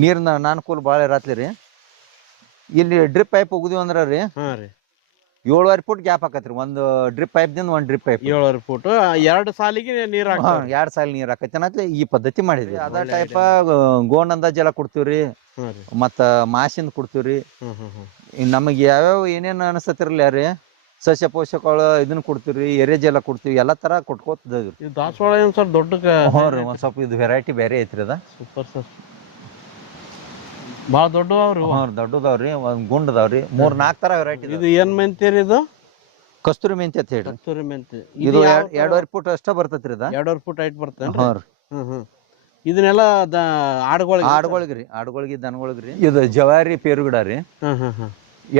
ನೀರಿನ ಅನಾನುಕೂಲ ಭಾಳ ಇರತ್ಲಿ ರೀ. ಇಲ್ಲಿ ಡ್ರಿಪ್ ಪೈಪ್ ಉಗಿದಿವಿ ಅಂದ್ರೆ ರೀ 7.5 ಫುಟ್ ಗ್ಯಾಪ್ ಆಕತ್ರಿ. ಒಂದು ಡ್ರಿಪ್ ಪೈಪ್ ದಿಂದ ಒಂದು ಡ್ರಿಪ್ ಪೈಪ್ 7 ಫುಟ್ 2 ಸಾಲಿಗೆ ನೀರ್ ಹಾಕ್ತಾರ. 2 ಸಾಲ ನೀರ್ ಹಾಕೈತಿ ಅನ್ನತ್ಲೆ ಈ ಪದ್ಧತಿ ಮಾಡಿದ್ವಿ. ಅದ ಟೈಪ್ ಗೋಣ್ ಅಂದಾಜ್ ಎಲ್ಲ ಕೊಡ್ತೀವ್ರಿ, ಮತ್ತ ಮಾಸಿಂದ ಕೊಡ್ತೀವ್ರಿ. ನಮಗೆ ಯಾವ್ಯಾವ ಏನೇನ್ ಅನಸತಿರ್ಲಿ ರೀ, ಸಸ್ಯ ಪೋಷಕಗಳು ಇದನ್ನ ಕೊಡ್ತೀವ್ರಿ, ಎರೆಜ್ ಎಲ್ಲ ಕೊಡ್ತೀವಿ, ಎಲ್ಲಾ ತರ ಕೊಟ್ಕೋತಿದ್ವಿ. ದಾಸವಾಳ ಏನ್ ಸರ್ ದೊಡ್ಡ ಒಂದ್ ಸ್ವಲ್ಪ ಇದು ವೆರೈಟಿ ಬೇರೆ ಐತ್ರಿ. ಅದ ಸೂಪರ್ ಸರ್, ಭಾಳ ದೊಡ್ಡವ್ರಿ. ದೊಡ್ಡದವ್ರಿ, ಒಂದ್ ಗುಂಡದವ್ರಿ, 3-4 ತರ ವೆರೈಟಿ. ಇದು ಏನ್ ಮೆಂತ್ಯ ರೀ? ಇದು ಕಸ್ತೂರಿ ಮೆಂತ್ಯ ಅಂತ ಹೇಳಿ. ಕಸ್ತೂರಿ ಮೆಂತ್ಯ ಇದು 2.5 ಫುಟ್ ಅಷ್ಟ ಬರ್ತೈತ್ರಿ. ಇದ 2.5 ಫುಟ್ ಹೈಟ್ ಬರ್ತೇನ್ರಿ. ಇದನ್ನೆಲ್ಲ ಆಡುಗಳಿಗ್ರಿ, ದನಗಳಿಗ್ರಿ. ಇದು ಜವಾರಿ ಪೇರುಗಿಡ ರೀ.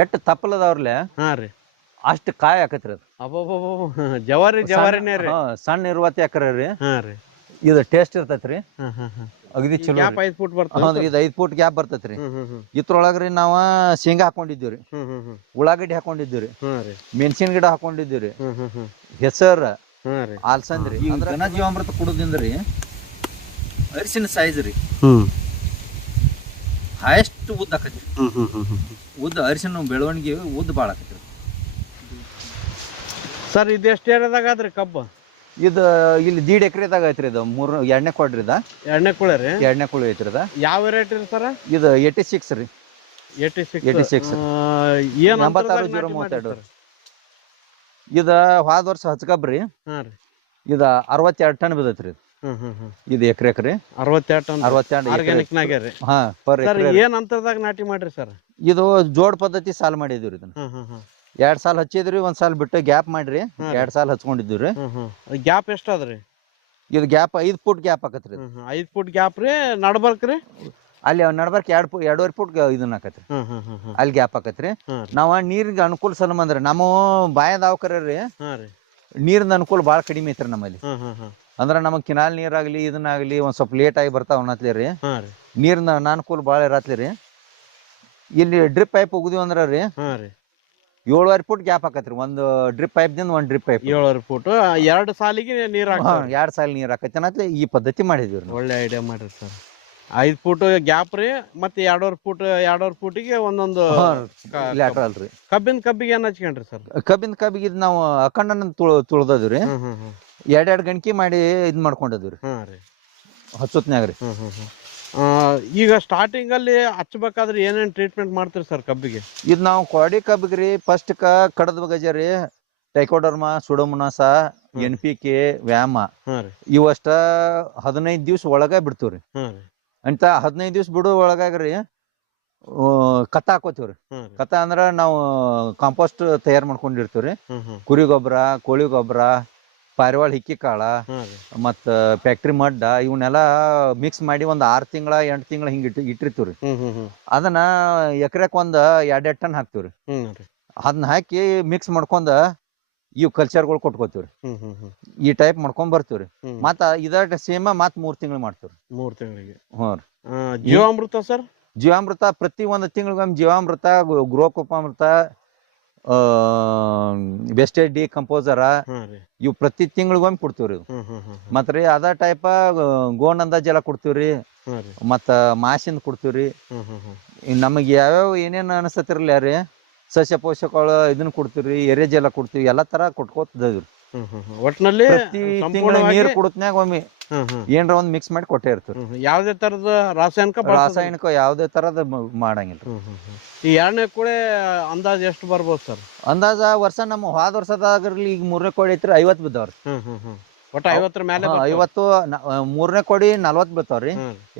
ಎಷ್ಟ್ ತಪ್ಪಲದವ್ರಲೆ ಅಷ್ಟ್ ಕಾಯಿ ಹಾಕತ್ರಿ. ಅದು ಜವಾರಿನೇ ರೀ. ಸಣ್ಣ 20 ಎಕರೆ ರೀ. ಇದು ಟೇಸ್ಟ್ ಇರ್ತೈತ್ರಿ, ಅಗದಿ ಚಲೋ. 5 ಫುಟ್ ಬರ್ತೈತಿ. ಇದು 5 ಫುಟ್ ಗ್ಯಾಪ್ ಬರ್ತೈತ್ರಿ. ಇದ್ರೊಳಗ್ರಿ ನಾವ ಶೇಂಗಾ ಹಾಕೊಂಡಿದ್ದೀವ್ರಿ, ಉಳ್ಳಾಗಡ್ಡಿ ಹಾಕೊಂಡಿದ್ದೀವ್ರಿ, ಮೆಣಸಿನ ಗಿಡ ಹಾಕೊಂಡಿದ್ದೀವ್ರಿ, ಹೆಸರ, ಆಲ್ಸಂದ್ರಿ. ಘನ ಜೀವಾಮೃತ ಕುಡುದಿಂದ್ರಿ ಅರಿಶಿನ ಸೈಜ್ ರೀ ಹೈಯೆಸ್ಟ್ ಉದ್ದ ಆಕತ್ರಿ. ಉದ್ದ ಅರಿಶಿನ ಬೆಳವಣಿಗೆ ಉದ್ದ ಭಾಳ ಆಕತ್ರಿ ಸರ್. ಇದು ಎಷ್ಟು ಏರಿಯಾದಾಗ ಆದ್ರಿ ಕಬ್ಬು? ಇದು ಇಲ್ಲಿ 1.5 ಎಕರೆದಾಗ ಐತ್ರಿ. ಇದು 2ನೇ ಕೊಡ್ರಿ. ಇದ 2ನೇ ಕುಳಿ ರೀ. 2ನೇ ಕುಳಿ ಐತ್ರಿ. ಅದ ಯಾವ ವೆರೈಟಿ ರೀ ಸರ್? ಇದು 86 ರೀ. 86 ಏನು 86-032. ಇದ ಹೋದ ವರ್ಷ ಹಚ್ಕಬ್ರಿ. ಇದ 62 ಟನ್ ಬಿದ್ದೈತ್ರಿ. ಇದು ಎಕರೆ 62 ಟನ್. 62 ಆರ್ಗ್ಯಾನಿಕ್ ನಾಗೆ ರೀ. ಏನ್ ಅಂತರದಾಗ ನಾಟಿ ಮಾಡ್ರಿ ಸರ್? ಇದು ಜೋಡ್ ಪದ್ಧತಿ ಸಾಲ್ ಮಾಡಿದ್ವಿ. ಇದನ್ನ 2 ಸಾಲ ಹಚ್ಚಿದ್ರಿ, 1 ಸಾಲ ಬಿಟ್ಟು ಗ್ಯಾಪ್ ಮಾಡ್ರಿ 2 ಸಾಲ ಹಚ್ಕೊಂಡಿದ್ವಿ. ಗ್ಯಾಪ್ ಎಷ್ಟ ಅದ್ರಿ? ಇದು ಗ್ಯಾಪ್ 5 ಫುಟ್ ಗ್ಯಾಪ್ ಆಕತ್ರಿ. 5 ಫುಟ್ ಗ್ಯಾಪ್ ರೀ. ನಡ್ಬರ್ಕ್ರಿ ಅಲ್ಲಿ ನಡ್ಬರ್ಕ್ 2.5 ಫುಟ್ ಇದನ್ನ ಆಕತ್ರಿ. ಅಲ್ಲಿ ಗ್ಯಾಪ್ ಆಕತ್ರಿ. ನಾವ ನೀರಿಗೆ ಅನುಕೂಲ ಸಲಮಂದ್ರಿ ನಮ್ಮ ಬಾಯದ ಅವಕರ್ರಿ ನೀರಿನ ಅನುಕೂಲ ಬಾಳ ಕಡಿಮೆ ಐತ್ರಿ ನಮ್ಮಲ್ಲಿ. ಅಂದ್ರ ನಮಗ್ ಕಿನಾಲ್ ನೀರಾಗ್ಲಿ ಇದನ್ನಾಗ್ಲಿ ಒಂದ್ ಸ್ವಲ್ಪ ಲೇಟ್ ಆಗಿ ಬರ್ತಾವ ಅನ್ನತ್ಲಿ ರೀ. ನೀರಿನ ಅನಾನುಕೂಲ ಬಾಳ ಇರತ್ಲಿ ರೀ. ಇಲ್ಲಿ ಡ್ರಿಪ್ ಪೈಪ್ ಉಗಿದಿವಿ ಅಂದ್ರ ರೀ 7.5 ಫುಟ್ ಗ್ಯಾಪ್ ಆಕತ್ರಿ. ಒಂದು ಡ್ರಿಪ್ ಪೈಪ್ ದಿಂದ ಒಂದು ಡ್ರಿಪ್ ಪೈಪ್ 7 ಫುಟ್ 2 ಸಾಲಿಗೆ ನೀರ್ ಹಾಕ್ತಾರ. 2 ಸಾಲ ನೀರ್ ಹಾಕೈತಿ ಅನ್ನತ್ಲಿ ಈ ಪದ್ಧತಿ ಮಾಡಿದ್ವಿ. ಒಳ್ಳೆ ಐಡಿಯಾ ಮಾಡ್ರಿ ಸರ್. 5 ಫುಟ್ ಗ್ಯಾಪ್ ರೀ, ಮತ್ತೆ 2.5 ಫುಟಿಗೆ ಒಂದೊಂದು ಲ್ಯಾಟ್ರಲ್ ರೀ. ಕಬ್ಬಿಗೆ ಏನ್ ಹಚ್ಕೊಂಡ್ರಿ ಸರ್? ಕಬ್ಬಿಗೆ ಇದು ನಾವು ಅಖಂಡನ ತುಳ್ದದ್ರಿ. 2 ಗಣಕಿ ಮಾಡಿ ಇದ್ ಮಾಡ್ಕೊಂಡದ್ರಿ ಹಚ್ಚೊತ್ನ್ಯಾಗ ರೀ. ಈಗ ಸ್ಟಾರ್ಟಿಂಗ್ ಅಲ್ಲಿ ಹಚ್ಬೇಕಾದ್ರೆ ಏನೇನ್ ಟ್ರೀಟ್ಮೆಂಟ್ ಮಾಡ್ತೀರಿ ಸರ್ ಕಬ್ಬಿಗೆ? ಇದು ನಾವು ಕೊಡಿ ಕಬ್ಬಿಗ್ರಿ ಫಸ್ಟ್ ಕಡದ ಗಜ ರೀ, ಟೈಕೋಡರ್ಮಾ, ಸುಡೋಮುನಾಸ, NPK, ವ್ಯಾಮ ಇವಷ್ಟ 15 ದಿವ್ಸ ಒಳಗ ಬಿಡ್ತೀವ್ರಿ. ಅಂತ 15 ದಿವ್ಸ ಬಿಡೋ ಒಳಗಾಗ್ರಿ ಕತ್ತ ಹಾಕೋತೀವ್ರಿ. ಕತ್ತ ಅಂದ್ರ ನಾವು ಕಾಂಪೋಸ್ಟ್ ತಯಾರು ಮಾಡ್ಕೊಂಡಿರ್ತೀವ್ರಿ. ಕುರಿ ಗೊಬ್ಬರ, ಕೋಳಿ ಗೊಬ್ಬರ, ಪಾರಿವಾಳ ಹಿಕ್ಕಿ ಕಾಳ, ಮತ್ತ ಫ್ಯಾಕ್ಟ್ರಿ ಮಡ್ಡ ಇವನ್ನೆಲ್ಲ ಮಿಕ್ಸ್ ಮಾಡಿ ಒಂದ್ 6 ತಿಂಗಳ 8 ತಿಂಗಳ ಹಿಂಗ ಇಟ್ಟಿರ್ತೀವ್ರಿ. ಅದನ್ನ ಎಕರೆಕ್ ಒಂದ್ 2 ಟನ್ ಹಾಕ್ತಿವ್ರಿ. ಅದನ್ನ ಹಾಕಿ ಮಿಕ್ಸ್ ಮಾಡ್ಕೊಂಡ ಇವ್ ಕಲ್ಚರ್ಗಳು ಕೊಟ್ಕೋತೀವ್ರಿ. ಈ ಟೈಪ್ ಮಾಡ್ಕೊಂಡ್ ಬರ್ತೀವ್ರಿ. ಮತ್ತ ಇದ ಸೇಮ ಮತ್ 3 ತಿಂಗಳು ಮಾಡ್ತೀವ್ರಿ. 3 ತಿಂಗಳಿಗೆ. ಜೀವಾಮೃತ ಸರ್? ಜೀವಾಮೃತ ಪ್ರತಿ 1 ತಿಂಗಳಿಗೊಮ್ಮೆ ಜೀವಾಮೃತ, ಗೃಹಕೋಪಾಮೃತ, ವೆಸ್ಟೇಜ್ ಡಿ ಕಂಪೋಸರ ಇವ್ ಪ್ರತಿ ತಿಂಗಳಿಗೊಮ್ಮೆ ಕೊಡ್ತೀವ್ರಿ. ಮತ್ರಿ ಅದ ಟೈಪ ಗೋಣ್ ಅಂದಾಜ್ ಎಲ್ಲ ಕೊಡ್ತೀವ್ರಿ, ಮತ್ತ ಮಾಸಿಂದ ಕೊಡ್ತೀವ್ರಿ. ನಮಗ್ ಯಾವ್ಯಾವ ಏನೇನ್ ಅನಸತಿರ್ಲಿ ರೀ, ಸಸ್ಯ ಪೋಷಕಗಳು ಇದನ್ನ ಕೊಡ್ತೀವ್ರಿ, ಎರೆಜ್ ಎಲ್ಲ ಕೊಡ್ತೀವಿ, ಎಲ್ಲಾ ತರ ಕೊಟ್ಕೋತಿದ್ವಿ. ಒಟ್ನಲ್ಲಿ ಪ್ರತಿ ತಿಂಗಳ ನೀರ್ ಕುಡತ್ನ್ಯಾಗ ಒಮ್ಮೆ ಏನ್ರ ಒಂದ್ ಮಿಕ್ಸ್ ಮಾಡಿ ಕೊಟ್ಟೆ ಇರ್ತೀವಿ. ಯಾವ್ದೇ ತರದ ರಾಸಾಯನಿಕ ಯಾವ್ದೇ ತರದ ಮಾಡಂಗಿಲ್ಲ. ಈ 2ನೇ ಕೋಳಿ ಅಂದಾಜ್ ಎಷ್ಟು ಬರ್ಬೋದು ಸರ್? ಅಂದಾಜ ವರ್ಷ ನಮ್ಮ ಹೋದ ವರ್ಷದಾಗ್ರಿ ಈಗ 3ನೇ ಕೋಳಿ ಐತ್ರಿ 50 ಬಿದ್ದಾವ್ರಿ. ಒಟ್ಟ 50 ಮೇಲೆ 50. 3ನೇ ಕೋಳಿ 40 ಬೀಳ್ತಾವ್ರಿ.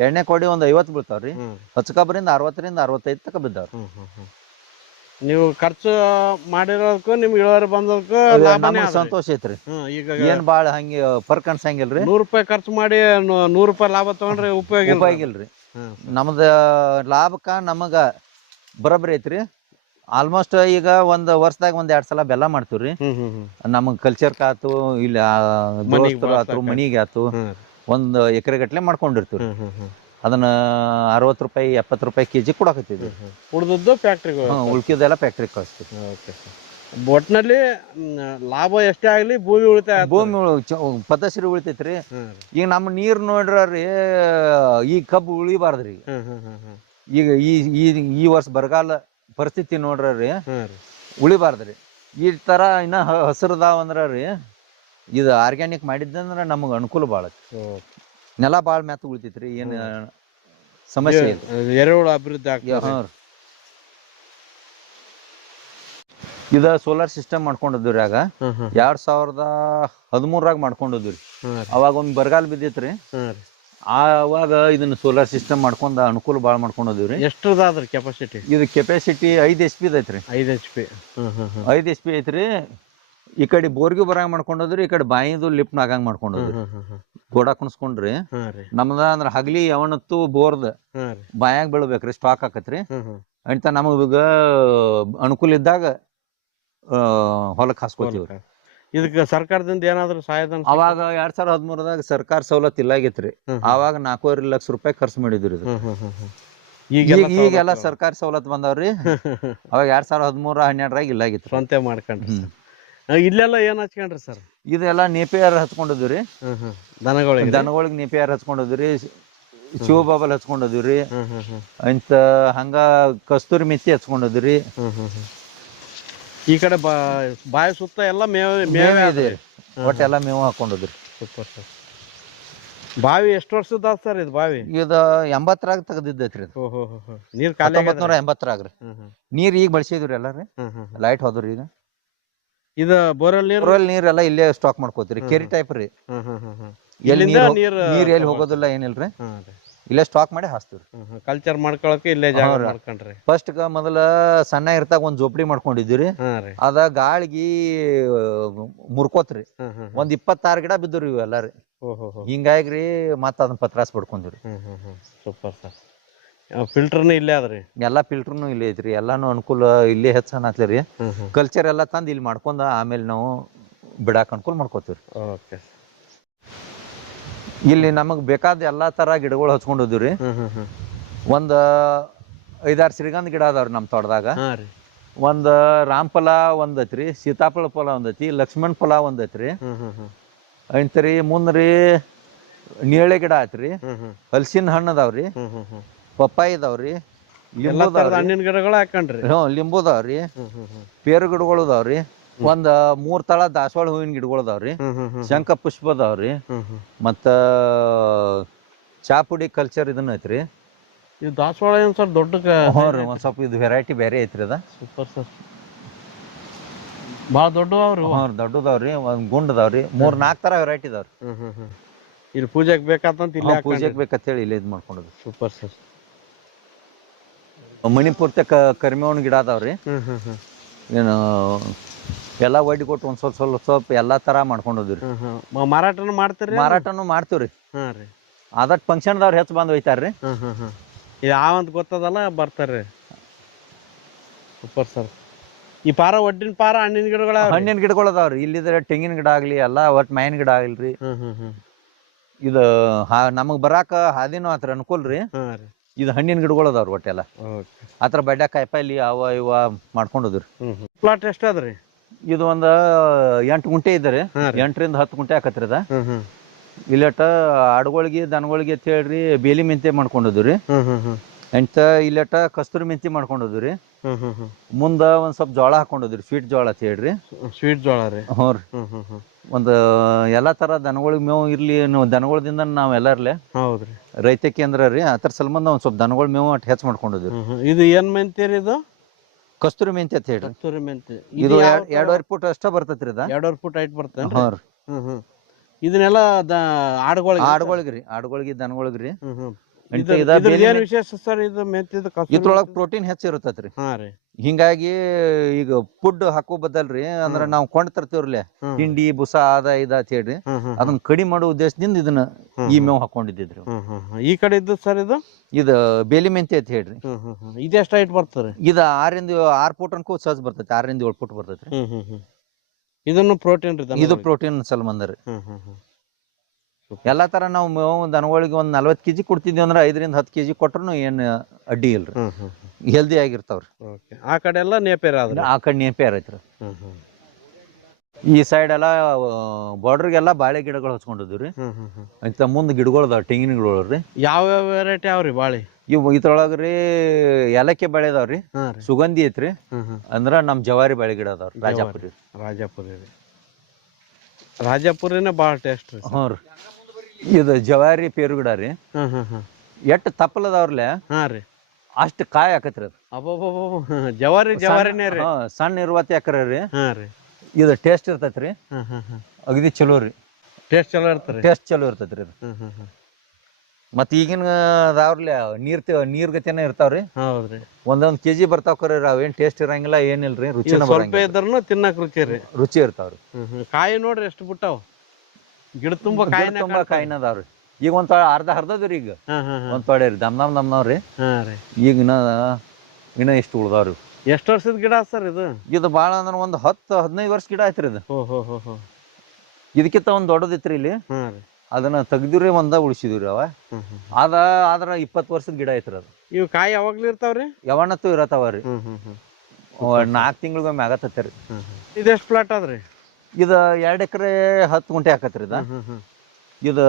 2ನೇ ಕೋಳಿ ಒಂದ್ 50 ಬೀಳ್ತಾವ್ರಿ. ಹಚ್ಕಬ್ರಿಂದ 60ರಿಂದ 65 ತಕ ಬಿದ್ದಾವ್ರಿ. ನೀವು ಖರ್ಚು ಮಾಡಿರೋದಕ್ಕೂ ನಿಮ್ಗೆ ಇಳುವರಿ ಬಂದದಕ್ಕೂ ಸಂತೋಷ ಐತ್ರಿ. ಈಗ ಏನ್ ಬಾಳ ಹಂಗೆ ಫರ್ಕ್ ಅನ್ಸಂಗಿಲ್ರಿ. 100 ರೂಪಾಯಿ ಖರ್ಚು ಮಾಡಿ 100 ರೂಪಾಯಿ ಲಾಭ ತಗೊಂಡ್ರೆ ಉಪಯೋಗ ಇಲ್ರಿ. ನಮ್ದ ಲಾಭಕ್ಕ ನಮಗ ಬರಬ್ರಿ ಐತ್ರಿ. ಆಲ್ಮೋಸ್ಟ್ ಈಗ ಒಂದ್ ವರ್ಷದಾಗ 1-2 ಸಲ ಬೆಲ್ಲ ಮಾಡ್ತೀವ್ರಿ. ನಮಗ್ ಕಲ್ಚರ್ ಆತು, ಇಲ್ಲ ಆತು, ಮನಿಗೆ ಆತು, 1 ಎಕರೆ ಗಟ್ಲೆ ಮಾಡ್ಕೊಂಡಿರ್ತೀವ್ರಿ. ಅದನ್ನ 60 ರೂಪಾಯಿ 70 ರೂಪಾಯಿ ಕೆಜಿ ಕೊಡಕತ್ತಿದ್ವಿ. ಉಳ್ದದ್ದು ಫ್ಯಾಕ್ಟ್ರಿಗೆ, ಉಳ್ಕಿದೆಲ್ಲ ಫ್ಯಾಕ್ಟ್ರಿಗೆ ಕಳಿಸ್ತೀವಿ. ಒಟ್ನಲ್ಲಿ ಲಾಭ ಎಷ್ಟೇ ಆಗ್ಲಿ ಭೂಮಿ ಉಳಿತಾಯ ಆಗ್ತದೆ. ಭೂಮಿ ಪದ್ಧತಿ ಉಳಿತೈತ್ರಿ. ಹ್ಮ್ ಈಗ ನಮ್ಮ ನೀರ್ ನೋಡ್ರಿ ಈ ಕಬ್ಬು ಉಳಿಬಾರ್ದ್ರಿ. ಈಗ ಈ ವರ್ಷ ಬರಗಾಲ ಪರಿಸ್ಥಿತಿ ನೋಡ್ರಿ ಉಳಿಬಾರ್ದ್ರಿ. ಈ ತರ ಇನ್ನ ಹಸಿರದಾವ ಅಂದ್ರ ರೀ ಇದು ಆರ್ಗ್ಯಾನಿಕ್ ಮಾಡಿದ್ದಂದ್ರ ನಮಗ್ ಅನುಕೂಲ ಬಾಳ. ನೆಲ ಬಾಳ ಮೆತ್ತ ಉಳಿತೈತ್ರಿ. ಏನ್ ಸಮಸ್ಯೆ ಇಲ್ಲ. ಎರೆಹುಳ ಅಭಿವೃದ್ಧಿ ಆಗ್ತದೆ. ಇದ ಸೋಲಾರ್ ಸಿಸ್ಟಮ್ ಮಾಡ್ಕೊಂಡಿದ್ರಿ ಆಗ 2013 ಮಾಡ್ಕೊಂಡಿದ್ರಿ. ಅವಾಗ ಒಂದ್ ಬರಗಾಲ ಬಿದ್ದೈತ್ರಿ. ಆವಾಗ ಇದನ್ನ ಸೋಲಾರ್ ಸಿಸ್ಟಮ್ ಮಾಡ್ಕೊಂಡ ಅನುಕೂಲ ಬಾಳ ಮಾಡ್ಕೊಂಡಿದ್ರಿ. ಎಷ್ಟದಾದ್ರಿ ಕೆಪಾಸಿಟಿ? ಇದು ಕೆಪಾಸಿಟಿ 5 HP ಐತ್ರಿ. 5 HP 5 HP ಐತ್ರಿ. ಈ ಕಡೆ ಬೋರ್ಗಿ ಬರಂಗ ಮಾಡ್ಕೊಂಡೋದ್ರಿ, ಈ ಕಡೆ ಬಾಯಿದು ಲಿಫ್ಟ್ ಆಗಂಗ್ ಮಾಡ್ಕೊಂಡೋದ್ರಿ. ಗೋಡ ಕುಣಿಸ್ಕೊಂಡ್ರಿ ನಮ್ದ ಅಂದ್ರ ಹಗಲಿ ಯಾವನತ್ತು ಬೋರ್ದ ಬಾಯಾಗ ಬೀಳ್ಬೇಕ್ರಿ, ಸ್ಟಾಕ್ ಆಕತ್ರಿ ಅಂತ ನಮಗ ಅನುಕೂಲ ಇದ್ದಾಗ ಹೊಲಕ್ ಹಾಸ್ಕೋತೀವ್ರಿ. ಇದಕ್ಕೆ ಸರ್ಕಾರದಿಂದ ಏನಾದ್ರು ಸಹಾಯಧನ? ಅವಾಗ 2013ದಾಗ ಸರ್ಕಾರ ಸವಲತ್ತು ಇಲ್ಲ ಆಗೈತ್ರಿ. ಅವಾಗ 4.5 ಲಕ್ಷ ರೂಪಾಯಿ ಖರ್ಚು ಮಾಡಿದ್ರಿ. ಈಗೆಲ್ಲ ಸರ್ಕಾರಿ ಸವಲತ್ತು ಬಂದಾವ್ರಿ. ಅವಾಗ 2013-12 ಇಲ್ಲ ಆಗಿತ್ತು. ಸ್ವಂತ ಮಾಡ್ಕೊಂಡ್ರಿ. ಇಲ್ಲೆಲ್ಲ ಏನ್ ಹಚ್ಕೊಂಡ್ರಿ ಸರ್? ಇದೆಲ್ಲ ನೇಪಿಯರ್ ಹಚ್ಕೊಂಡಿದ್ವಿ. ದನಗಳಿಗೆ ನೇಪಿಯರ್ ಹಚ್ಕೊಂಡಿದ್ವಿ. ಶಿವಬಾಬಲ್ ಹಚ್ಕೊಂಡಿದ್ವಿ. ಅಂತ ಹಂಗ ಕಸ್ತೂರಿ ಮೆತ್ತಿ ಹಚ್ಕೊಂಡಿದ್ವಿ. ಈ ಕಡೆ ಬಾಯಿ ಸುತ್ತ ಎಲ್ಲ ಮೇವೆ ಇದೆ. ಒಟ್ಟೆಲ್ಲ ಮೇವು ಹಾಕೊಂಡಿದ್ರಿ. Super sir. ಬಾವಿ ಎಷ್ಟು ವರ್ಷದ ಸರ್ ಇದು ಬಾವಿ? ಇದು 80ರಾಗ ತೆಗ್ದಿದ್ದೈತ್ರಿ. ನೀರ್ ಖಾಲಿ 1980ರಾಗ್ರಿ. ನೀರ್ ಈಗ ಬಳಸಿದ್ರಿ ಎಲ್ಲಾರಿ. ಲೈಟ್ ಹೋದ್ರಿ. ಈಗ ಇದು ಬೋರ್ವೆಲ್ ನೀರೆಲ್ಲ ಇಲ್ಲೇ ಸ್ಟಾಕ್ ಮಾಡ್ಕೋತೀರಿ. ಕೆರಿ ಟೈಪ್ ರೀ. ನೀರ್ ಎಲ್ಲಿ ಹೋಗೋದಿಲ್ಲ ಏನಿಲ್ರಿ. ಇಲ್ಲೇ ಸ್ಟಾಕ್ ಮಾಡಿ ಹಾಸ್ತಿವ್ರಿ. ಕಲ್ಚರ್ ಮಾಡ್ಕೊಳಕ್ಕೆ ಇಲ್ಲೇ ಜಾಗ ಮಾಡ್ಕೊಂಡ್ರಿ. ಫಸ್ಟ್ ಮೊದಲ ಸಣ್ಣ ಇರ್ತಾಗ ಒಂದ್ ಜೋಪಡಿ ಮಾಡ್ಕೊಂಡಿದ್ವಿ. ಅದ ಗಾಳಿಗಿ ಮುರ್ಕೋತ್ರಿ. ಒಂದ್ 26 ಗಿಡ ಬಿದ್ದುರಿ ಇವೆಲ್ಲಾರಿ. ಹಿಂಗಾಗ್ರಿ ಮತ್ತ ಅದನ್ನ ಪತ್ರಾಸ್ ಪಡ್ಕೊಂಡಿವ್ರಿ. Super sir. ಫಿಲ್ಟರ್ನು ಇಲ್ಲೇ ಅದ್ರಿ. ಎಲ್ಲಾ ಫಿಲ್ಟರ್ನು ಇಲ್ಲೇ ಐತ್ರಿ. ಎಲ್ಲಾನು ಅನುಕೂಲ ಇಲ್ಲೇ ಹೆಚ್ಚನ್ ಹಾಕ್ಲಿರಿ. ಕಲ್ಚರ್ ಎಲ್ಲಾ ತಂದ್ ಇಲ್ಲಿ ಮಾಡ್ಕೊಂಡ ಆಮೇಲೆ ನಾವು ಬಿಡಾಕ್ ಅನುಕೂಲ ಮಾಡ್ಕೋತೀವ್ರಿ. ಇಲ್ಲಿ ನಮಗ್ ಬೇಕಾದ ಎಲ್ಲಾ ತರ ಗಿಡಗಳು ಹಚ್ಕೊಂಡಿದ್ವಿ. ಒಂದ್ 5-6 ಶ್ರೀಗಂಧ ಗಿಡ ಅದಾವ್ರಿ ನಮ್ ತೋಟದಾಗ. ಒಂದ್ ರಾಮಫಲ ಒಂದ್ ಐತ್ರಿ, ಸೀತಾಫಲ ಫಲ ಒಂದ್ ಐತಿ, ಲಕ್ಷ್ಮಣ್ ಫಲ ಒಂದ್ ಐತ್ರಿ. ಐತ್ರಿ ಮುಂದ್ರಿ ನೇಳೆ ಗಿಡ ಐತ್ರಿ, ಹಲಸಿನ ಹಣ್ಣು ಅದಾವ್ರಿ, ಪಪ್ಪಾಯಿ ಇದಾವ್ರಿ, ಹಣ್ಣಿನ ಗಿಡಗಳು ಹಾಕೊಂಡ್ರಿ. ಲಿಂಬು ಅದಾವ್ರಿ, ಪೇರು ಗಿಡಗಳು ಅದಾವ್ರಿ. ಒಂದ್ 3 ತಳ ದಾಸವಾಳ ಹೂವಿನ ಗಿಡಗಳು ಅದಾವ್ರಿ, ಶಂಖ ಪುಷ್ಪ ಅದಾವ್ರಿ, ಮತ್ತ ಚಾಪುಡಿ ಕಲ್ಚರ್ ಇದನ್ನ ಐತ್ರಿ. ಇದು ದಾಸವಾಳ ಏನ್ ಸರ್ ದೊಡ್ಡ? ಒಂದ್ ಸ್ವಲ್ಪ ಇದು ವೆರೈಟಿ ಬೇರೆ ಐತ್ರಿ ಅದ. Super sir. ಬಾಳ ದೊಡ್ಡವ್ರಿ. ದೊಡ್ಡದವ್ರಿ. ಒಂದ್ ಗುಂಡ್ ಅದಾವ್ರಿ. 3-4 ತರ ವೆರೈಟಿ ಇದಾವ್ರಿ. ಇಲ್ಲಿ ಪೂಜೆಗೆ ಬೇಕಾತಂತ ಇಲ್ಲಿ ಪೂಜೆಗೆ ಬೇಕಂತ ಹೇಳಿ ಇಲ್ಲಿ ಇದ್ ಮಾಡ್ಕೊಂಡದ್. Super sir. ಮಣಿಪುರ್ತ ಕರಿಮೇವನ್ ಗಿಡ ಅದಾವ್ರಿ. ಏನು ಎಲ್ಲಾ ಒಡ್ಡಿ ಕೊಟ್ಟು ಒಂದ್ ಸ್ವಲ್ಪ ಎಲ್ಲಾ ತರ ಮಾಡ್ಕೊಂಡೋದ್ರಿ. ಮಾರಾಟನು ಮಾಡ್ತೀರಿ? ಮಾರಾಟನು ಮಾಡ್ತೀವ್ರಿ. ಅದಟ್ ಫಂಕ್ಷನ್ದವ್ರು ಹೆಚ್ಚು ಬಂದ್ ಒಯ್ತಾರ್ರಿ. ಯಾವಂತ ಗೊತ್ತದಲ್ಲ ಬರ್ತಾರ್ರಿ. Super sir. ಈ ಪಾರ ಒಡ್ಡಿನ ಪಾರ ಹಣ್ಣಿನ ಗಿಡಗಳ? ಹಣ್ಣಿನ ಗಿಡಗಳು ಅದಾವ್ರಿ. ಇಲ್ಲಿದ್ರೆ ತೆಂಗಿನ ಗಿಡ ಆಗ್ಲಿ ಎಲ್ಲಾ ಒಟ್ ಮಾವಿನ ಗಿಡ ಆಗಿಲ್ರಿ. ಇದು ನಮಗ್ ಬರಾಕ ಹಾದಿನೂ ಆತ್ರ ಅನುಕೂಲ್ರಿ. ಇದು ಹಣ್ಣಿನ ಗಿಡಗಳು ಅದಾವ್ರಿ ಒಟ್ಟೆಲ್ಲ. ಆತರ ಬಡ್ಡ ಕಾಯಿಪಲ್ಲೆ ಅವ ಇವ ಮಾಡ್ಕೊಂಡೋದ್ರಿ. ಪ್ಲಾಟ್ ಎಷ್ಟ ಅದ್ರಿ? ಇದು ಒಂದ್ 8 ಗುಂಟೆ ಇದ್ರಿ. 8ರಿಂದ 10 ಗುಂಟೆ ಆಕತ್ರಿ ಅದ. ಇಲ್ಲಟ ಆಡುಗಳಿಗೆ ದನಗಳಿಗೆ ಅಂತ ಹೇಳ್ರಿ ಬೇಲಿ ಮೆಂತೆ ಮಾಡ್ಕೊಂಡೋದ್ರಿ. ಎಂತ ಇಲ್ಲಟ ಕಸ್ತೂರಿ ಮೆಂತಿ ಮಾಡ್ಕೊಂಡೋದ್ರಿ. ಮುಂದ ಒಂದ್ ಸ್ವಲ್ಪ ಜೋಳ ಹಾಕೊಂಡೋದ್ರಿ, ಸ್ವೀಟ್ ಜೋಳ ಅಂತ ಹೇಳ್ರಿ. ಸ್ವೀಟ್ ಜೋಳ ರೀ? ಹ್ಞೂ ರೀ. ಒಂದ್ ಎಲ್ಲಾ ತರ ದನಗಳಿಗೆ ಮೇವು ಇರ್ಲಿ ದನಗಳದಿಂದ ನಾವ್ ಎಲ್ಲಾರ್ಲೆ. ಹೌದ್ರಿ. ರೈತ ಕೇಂದ್ರ ರೀ. ಅದ್ರ ಸಂಬಂಧ ಒಂದ್ ಸ್ವಲ್ಪ ದನಗಳ ಮೇವು ಅಟ್ ಹೆಚ್ಚ್ ಮಾಡ್ಕೊಂಡೋದ್ರಿ. ಇದು ಏನ್ ಮೆಂತಿ ರೀ? ಇದು ಕಸ್ತೂರಿ ಮೆಂತಿ ಅಂತ ಹೇಳ್ರಿ. ಕಸ್ತೂರಿ ಮೆಂತಿ. ಇದು 2.5 ಫೂಟ್ ಅಷ್ಟ ಬರ್ತೈತ್ರಿ ಇದ. 2.5 ಫೂಟ್ ಹೈಟ್ ಬರ್ತೇನೆ. ಹ್ಞೂ ರೀ. ಇದನ್ನೆಲ್ಲ ಆಡುಗಳಿಗ್ರಿ, ಆಡುಗಳಿಗೆ ದನಗಳಿಗ್ರಿ. ಏನ್ ವಿಶೇಷ ಸರ್ ಇದು ಮೆಂತಿದ? ಇದ್ರೊಳಗ ಪ್ರೋಟೀನ್ ಹೆಚ್ಚು ಇರತೈತ್ರಿ. ಹಿಂಗಾಗಿ ಈಗ ಫುಡ್ ಹಾಕೋ ಬದಲ್ರಿ ಅಂದ್ರ ನಾವ್ ಕೊಂಡ್ ತರ್ತೀವ್ರಲ್ಲ ಹಿಂಡಿ ಬುಸ ಅದ ಇದ ಅಂತ ಹೇಳ್ರಿ, ಅದನ್ನ ಕಡಿಮೆ ಮಾಡೋ ಉದ್ದೇಶದಿಂದ ಇದನ್ನ ಈ ಮೇವ್ ಹಾಕೊಂಡಿದ್ರಿ. ಈ ಕಡೆ ಇದ್ದು ಸರ್ ಇದು ಬೇಲಿ ಮೆಂತಿ ಅಂತ ಹೇಳ್ರಿ. ಇದೆಷ್ಟ ಹೈಟ್ ಬರ್ತದೆ? ಇದು 6 ಫೂಟ್ ಅನ್ಕೋ ಸಹಜ ಬರ್ತೈತಿ. 6ರಿಂದ 7 ಫೂಟ್ ಬರ್ತೈತ್ರಿ. ಇದನ್ನು ಪ್ರೋಟೀನ್ ರೀ? ಇದು ಪ್ರೋಟೀನ್ ಸಲ್ಮಂದ ರೀ. ಎಲ್ಲಾ ತರ ನಾವು ದನಗಳಿಗೆ ಒಂದ್ 40 ಕೆಜಿ ಕೊಡ್ತಿದ್ವಿ ಅಂದ್ರೆ 5 ರಿಂದ 10 ಕೆಜಿ ಕೊಟ್ರು ಏನ್ ಅಡ್ಡಿ ಇಲ್ರಿ. ಹೆಲ್ದಿ ಆಗಿರ್ತಾವ್ರಿ. ಆ ಕಡೆ ಎಲ್ಲ ನೇಪೇರ್ ಆದ್ರೆ ಆ ಕಡೆ ನೇಪೇರ್ ಐತ್ರಿ. ಈ ಸೈಡ್ ಎಲ್ಲ ಬಾರ್ಡರ್ಗೆಲ್ಲ ಬಾಳೆ ಗಿಡಗಳು ಹಚ್ಕೊಂಡಿದ್ವಿ. ಅಂತ ಮುಂದ್ ಗಿಡಗಳು ಅದಾವ, ತೆಂಗಿನ ಗಿಡಗಳು ರೀ. ಯಾವ ವೆರೈಟಿ ಅವ್ರಿ ಬಾಳಿ? ಇವು ಇದ್ರೊಳಗ್ರಿ ಏಲಕ್ಕಿ ಬೆಳೆ ಅದಾವ್ರಿ, ಸುಗಂಧಿ ಐತ್ರಿ, ಅಂದ್ರ ನಮ್ ಜವಾರಿ ಬೆಳೆ ಗಿಡ ಅದಾವ್ರಿ. ರಾಜಾಪುರಿ ರಾಜಾಪುರಿನ ಬಾಳ ಟೇಸ್ಟ್ ರೀ. ಹ್ಞೂ ರೀ. ಇದು ಜವಾರಿ ಪೇರು ಗಿಡ ರೀ. ಎಷ್ಟ್ ತಪ್ಪಲದವ್ರಲೆ ಅಷ್ಟ್ ಕಾಯಿ ಹಾಕತ್ರಿ ಅದು. ಜವಾರಿನೇ ರೀ. ಸಣ್ಣ 20 ಎಕರೆ ರೀ. ಇದು ಟೇಸ್ಟ್ ಇರ್ತೈತ್ರಿ, ಅಗದಿ ಚಲೋ ರೀ. ಟೇಸ್ಟ್ ಚಲೋ ಇರ್ತೈತ್ರಿ ಇದು. ಮತ್ ಈಗಿನ ಅದಾವ್ರಲ್ಲ ನೀರ್ ಗತಿನ ಇರ್ತಾವ್ರಿ. ಹೌದ್ರಿ. ಒಂದೊಂದ್ ಕೆಜಿ ಬರ್ತಾವ ಕರೆ, ಅವೇನ್ ಟೇಸ್ಟ್ ಇರಂಗಿಲ್ಲ, ಏನಿಲ್ರಿ. ರುಚಿನ ಸ್ವಲ್ಪ ಇದ್ರೂ ತಿನ್ನಕ್ ರುಚಿ ಇರ್ತಾವ್ರಿ. ಕಾಯಿ ನೋಡ್ರಿ ಎಷ್ಟು ಬಿಟ್ಟಾವ, ಗಿಡ ತುಂಬಾ ಕಾಯಿನ ಅದಾವ್ರಿ. ಈಗ ಒಂದ್ ಅರ್ಧ ಹರ್ದದ್ರಿ. ಈಗ ಒಂದ್ ತೊಡೆ ರೀ ದಮ್ನಾವ್ರಿ. ಈಗಿನ ಇನ್ನ ಎಷ್ಟು ಉಳ್ದಾವ್ರಿ. ಎಷ್ಟ್ ವರ್ಷದ ಗಿಡ ಸರ್ ಇದು? ಇದು ಬಾಳ ಅಂದ್ರ ಒಂದ್ 10-15 ವರ್ಷ ಗಿಡ ಆಯ್ತ್ರಿ ಇದು. ಇದಕ್ಕಿಂತ ಒಂದ್ ದೊಡ್ಡದಿತ್ರಿ ಇಲ್ಲಿ. ಅದನ್ನ ತೆಗ್ದಿವ್ರಿ, ಒಂದ ಉಳಿಸಿದ್ವಿ ಅವ. ಆದ್ರ 20 ವರ್ಷದ ಗಿಡ ಐತ್ರಿ ಅದು. ಇವ್ ಕಾಯಿ ಯಾವಾಗ್ಲೂ ಇರ್ತಾವ್ರಿ? ಯಾವನತ್ತು ಇರತಾವ್ರಿ. 4 ತಿಂಗಳಿಗೊಮ್ಮೆ ಆಗತ್ತರಿ. ಇದೆಷ್ಟ್ ಪ್ಲಾಟ್ ಆದ್ರಿ? ಇದ 2 ಎಕರೆ 10 ಗುಂಟೆ ಹಾಕತ್ರಿ ಇದ. ಇದು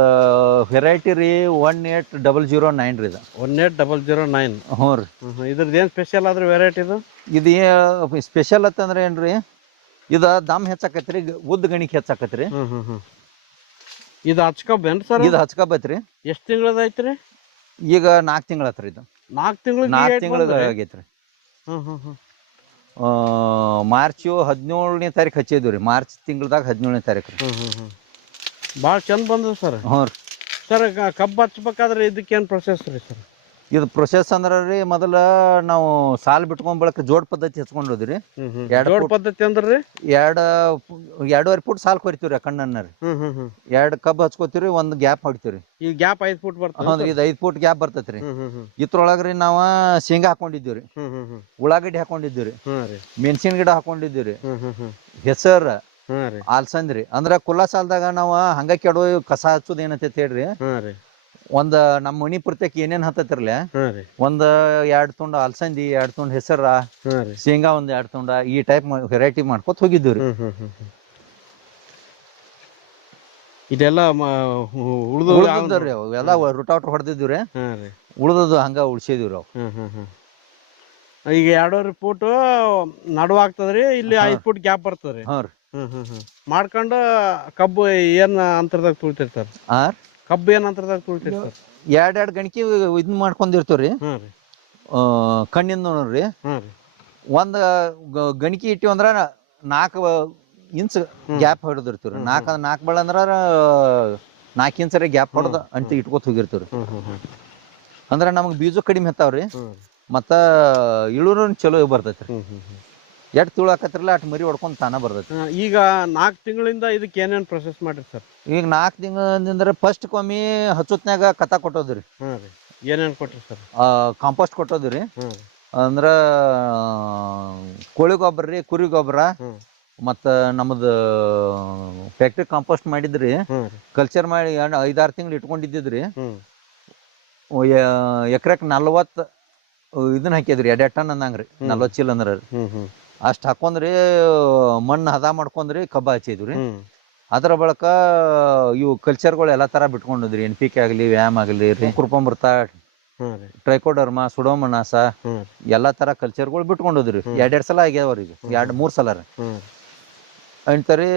ವೆರೈಟಿ ರೀ 18009 ರೀ. 18009. ಹ್ಞೂ ರೀ. ಇದ್ರದ್ದು ಏನ್ ಸ್ಪೆಷಲ್ ಆದ್ರಿ ವೆರೈಟಿದು? ಇದು ಸ್ಪೆಷಲ್ ಅಂತಂದ್ರೆ ಏನ್ರಿ, ಇದ ದಮ್ ಹೆಚ್ಚಾಕತ್ರಿ, ಉದ್ದ ಗಣಿಕೆ ಹೆಚ್ಚಾಕತ್ರಿ. ಇದು ಹಚ್ಕೊಬೇನ್ ಸರ್? ಇದು ಹಚ್ಕೊಬತ್ರಿ. ಎಷ್ಟ್ ತಿಂಗಳದ ಐತ್ರಿ? ಈಗ 4 ತಿಂಗಳ ಆತ್ರಿ ಇದು. 4 ತಿಂಗಳ ಆಗೈತ್ರಿ. ಮಾರ್ಚ್ 17ನೇ ತಾರೀಕು ಹಚ್ಚಿದ್ವಿ ರೀ. ಮಾರ್ಚ್ ತಿಂಗಳದಾಗ 17ನೇ ತಾರೀಕು ರೀ. ಭಾಳ ಚಂದ ಬಂದದ ಸರ್. ಹ್ಞೂ ರೀ. ಸರ್ ಕಬ್ಬು ಹಚ್ಬೇಕಾದ್ರೆ ಇದಕ್ಕೇನು ಪ್ರೊಸೆಸ್ ರೀ ಸರ್? ಇದು ಪ್ರೊಸೆಸ್ ಅಂದ್ರ ರೀ, ಮೊದಲ ನಾವು ಸಾಲ್ ಬಿಟ್ಕೊಂಡ್ ಬಳಕ ಜೋಡ್ ಪದ್ಧತಿ ಹಚ್ಕೊಂಡ್ರಿ. ಜೋಡ್ ಪದ್ಧತಿ ಅಂದ್ರಿ 2.5 ಫುಟ್ ಸಾಲ್ ಕೊರಿತೀವ್ರಿ ಕಣ್ಣನ್ನ ರೀ. 2 ಕಬ್ಬು ಹಚ್ಕೋತೀವ್ರಿ, 1 ಗ್ಯಾಪ್ ಹೊಡಿತೀವ್ರಿ. ಈ ಗ್ಯಾಪ್ 5 ಫುಟ್ ಬರ್ತದೆ. ಹೌದ್ರಿ, ಇದು 5 ಫುಟ್ ಗ್ಯಾಪ್ ಬರ್ತೈತ್ರಿ. ಇದ್ರೊಳಗ್ರಿ ನಾವ ಶೇಂಗಾ ಹಾಕೊಂಡಿದ್ದೀವ್ರಿ, ಉಳ್ಳಾಗಡ್ಡಿ ಹಾಕೊಂಡಿದ್ದೀವ್ರಿ, ಮೆಣಸಿನ ಗಿಡ ಹಾಕೊಂಡಿದ್ದೀವ್ರಿ, ಹೆಸರು, ಅಲ್ಸಂದ್ರಿ. ಅಂದ್ರ ಕುಲ್ಲ ಸಾಲ್ದಾಗ ನಾವ ಹಂಗ ಕೆಡೋ ಕಸ ಹಚ್ಚೋದ್ ಏನಂತ ಹೇಳ್ರಿ, ಒಂದ್ ನಮ್ಮ ಮನಿ ಪೂರ್ತಕ್ಕೆ ಏನೇನ್ ಹತ್ತತಿರ್ಲ, 2 ತುಂಡ ಅಲ್ಸಂದಿ, 2 ತುಂಡ ಹೆಸರ, ಶೇಂಗಾ 2 ತುಂಡ, ಈ ಟೈಪ್ ವೆರೈಟಿ ಮಾಡ್ಕೊತ ಹೋಗಿದ್ದೀವ್ರಿ. ಇದೆಲ್ಲ ಉಳ್ದ್ರಿ, ಅವೆಲ್ಲ ರುಟಾವಟ್ರ್ ಹೊಡೆದಿದ್ದೀವ್ರಿ. ಉಳ್ದದ್ದು ಹಂಗ ಉಳ್ಸಿದೀವ್ರಿ ಅವ್. ಈಗ 2.5 ಫುಟ್ ನಡುವಾಗ್ತದ್ರಿ, ಇಲ್ಲಿ 5 ಫುಟ್ ಗ್ಯಾಪ್ ಬರ್ತದ್ರಿ. ಮಾಡ್ಕೊಂಡು ಕಬ್ಬು ಏನ್ ಅಂತರದಾಗ ತುಳಿತೀರಿ ಸರ್? ಕಬ್ಬು ಏನ್ ಅಂತರದಾಗ ತುಳಿತೀರಿ ಸರ್? 2 ಗಣಿಕೆ ಇದನ್ ಮಾಡ್ಕೊಂಡಿರ್ತೇವ್ರಿ. ಕಣ್ಣಿಂದ ನೋಡ್ರಿ, 1 ಗಣಿಕೆ ಇಟ್ಟಿವಿ ಅಂದ್ರ 4 ಇಂಚ್ ಗ್ಯಾಪ್ ಹೊಡೆದಿರ್ತೀವ್ರಿ. 4 ಬಳ ಅಂದ್ರ 4 ಇಂಚರ ಗ್ಯಾಪ್ ಹೊಡೆದ ಅಂತ ಇಟ್ಕೊತ ಹೋಗಿರ್ತೀವ್ರಿ. ಅಂದ್ರ ನಮಗ್ ಬೀಜ ಕಡಿಮೆ ಹತ್ತಾವ್ರಿ, ಮತ್ತ ಇಳುವರಿ ಚಲೋ ಬರ್ತೈತ್ರಿ. ಎಟ್ ತುಳಾಕತ್ರಲ್ಲ ಅಟ್ ಮರಿ ಹೊಡ್ಕೊಂಡ್ ತಾನ ಬರ್ತೈತಿ. ಈಗ 4 ತಿಂಗಳಿಂದ ಇದಕ್ಕೆ ಏನೇನ್ ಪ್ರೊಸೆಸ್ ಮಾಡ್ರಿ ಸರ್? ಈಗ 4 ತಿಂಗಳಿಂದ್ರ ಫಸ್ಟ್ ಕೊಮ್ಮಿ ಹಚ್ಚುತ್ನ್ಯಾಗ ಕಸ ಕೊಟ್ಟೋದ್ರಿ. ಏನೇನ್ ಕೊಟ್ರಿ ಸರ್? ಕಾಂಪೋಸ್ಟ್ ಕೊಟ್ಟೋದ್ರಿ. ಅಂದ್ರ ಕೋಳಿ ಗೊಬ್ಬರ ರೀ, ಕುರಿ ಗೊಬ್ಬರ, ಮತ್ತ ನಮ್ದು ಫ್ಯಾಕ್ಟ್ರಿ ಕಾಂಪೋಸ್ಟ್ ಮಾಡಿದ್ರಿ. ಕಲ್ಚರ್ ಮಾಡಿ 5-6 ತಿಂಗಳು ಇಟ್ಕೊಂಡಿದ್ದಿದ್ರಿ. ಎಕರೆಕ್ 40 ಇದನ್ನ ಹಾಕಿದ್ರಿ, 2 ಟನ್ ಅಂದಂಗ್ರಿ, 40 ಚೀಲ ಅಂದ್ರ ಅಷ್ಟ್ ಹಾಕೊಂಡ್ರಿ. ಮಣ್ಣು ಹದ ಮಾಡ್ಕೊಂಡ್ರಿ, ಕಬ್ಬ ಹಚ್ಚಿದ್ರಿ. ಅದ್ರ ಬಳಕ ಇವು ಕಲ್ಚರ್ಗಳು ಎಲ್ಲಾ ತರ ಬಿಟ್ಕೊಂಡಿದ್ರಿ. NPK ಆಗ್ಲಿ, ವ್ಯಾಮ್ ಆಗ್ಲಿ, ಕುರ್ಕೊಂಬರ್ತಾ, ಟ್ರೈಕೋಡರ್ಮಾ, ಸುಡೋಮನಾಸ, ಎಲ್ಲಾ ತರ ಕಲ್ಚರ್ಗಳು ಬಿಟ್ಕೊಂಡೋದ್ರಿ. 2 ಸಲ ಆಗ್ಯಾವ್ರಿ. ಈಗ 2-3 ಸಲ ರೀ. ಅಂಟರಿ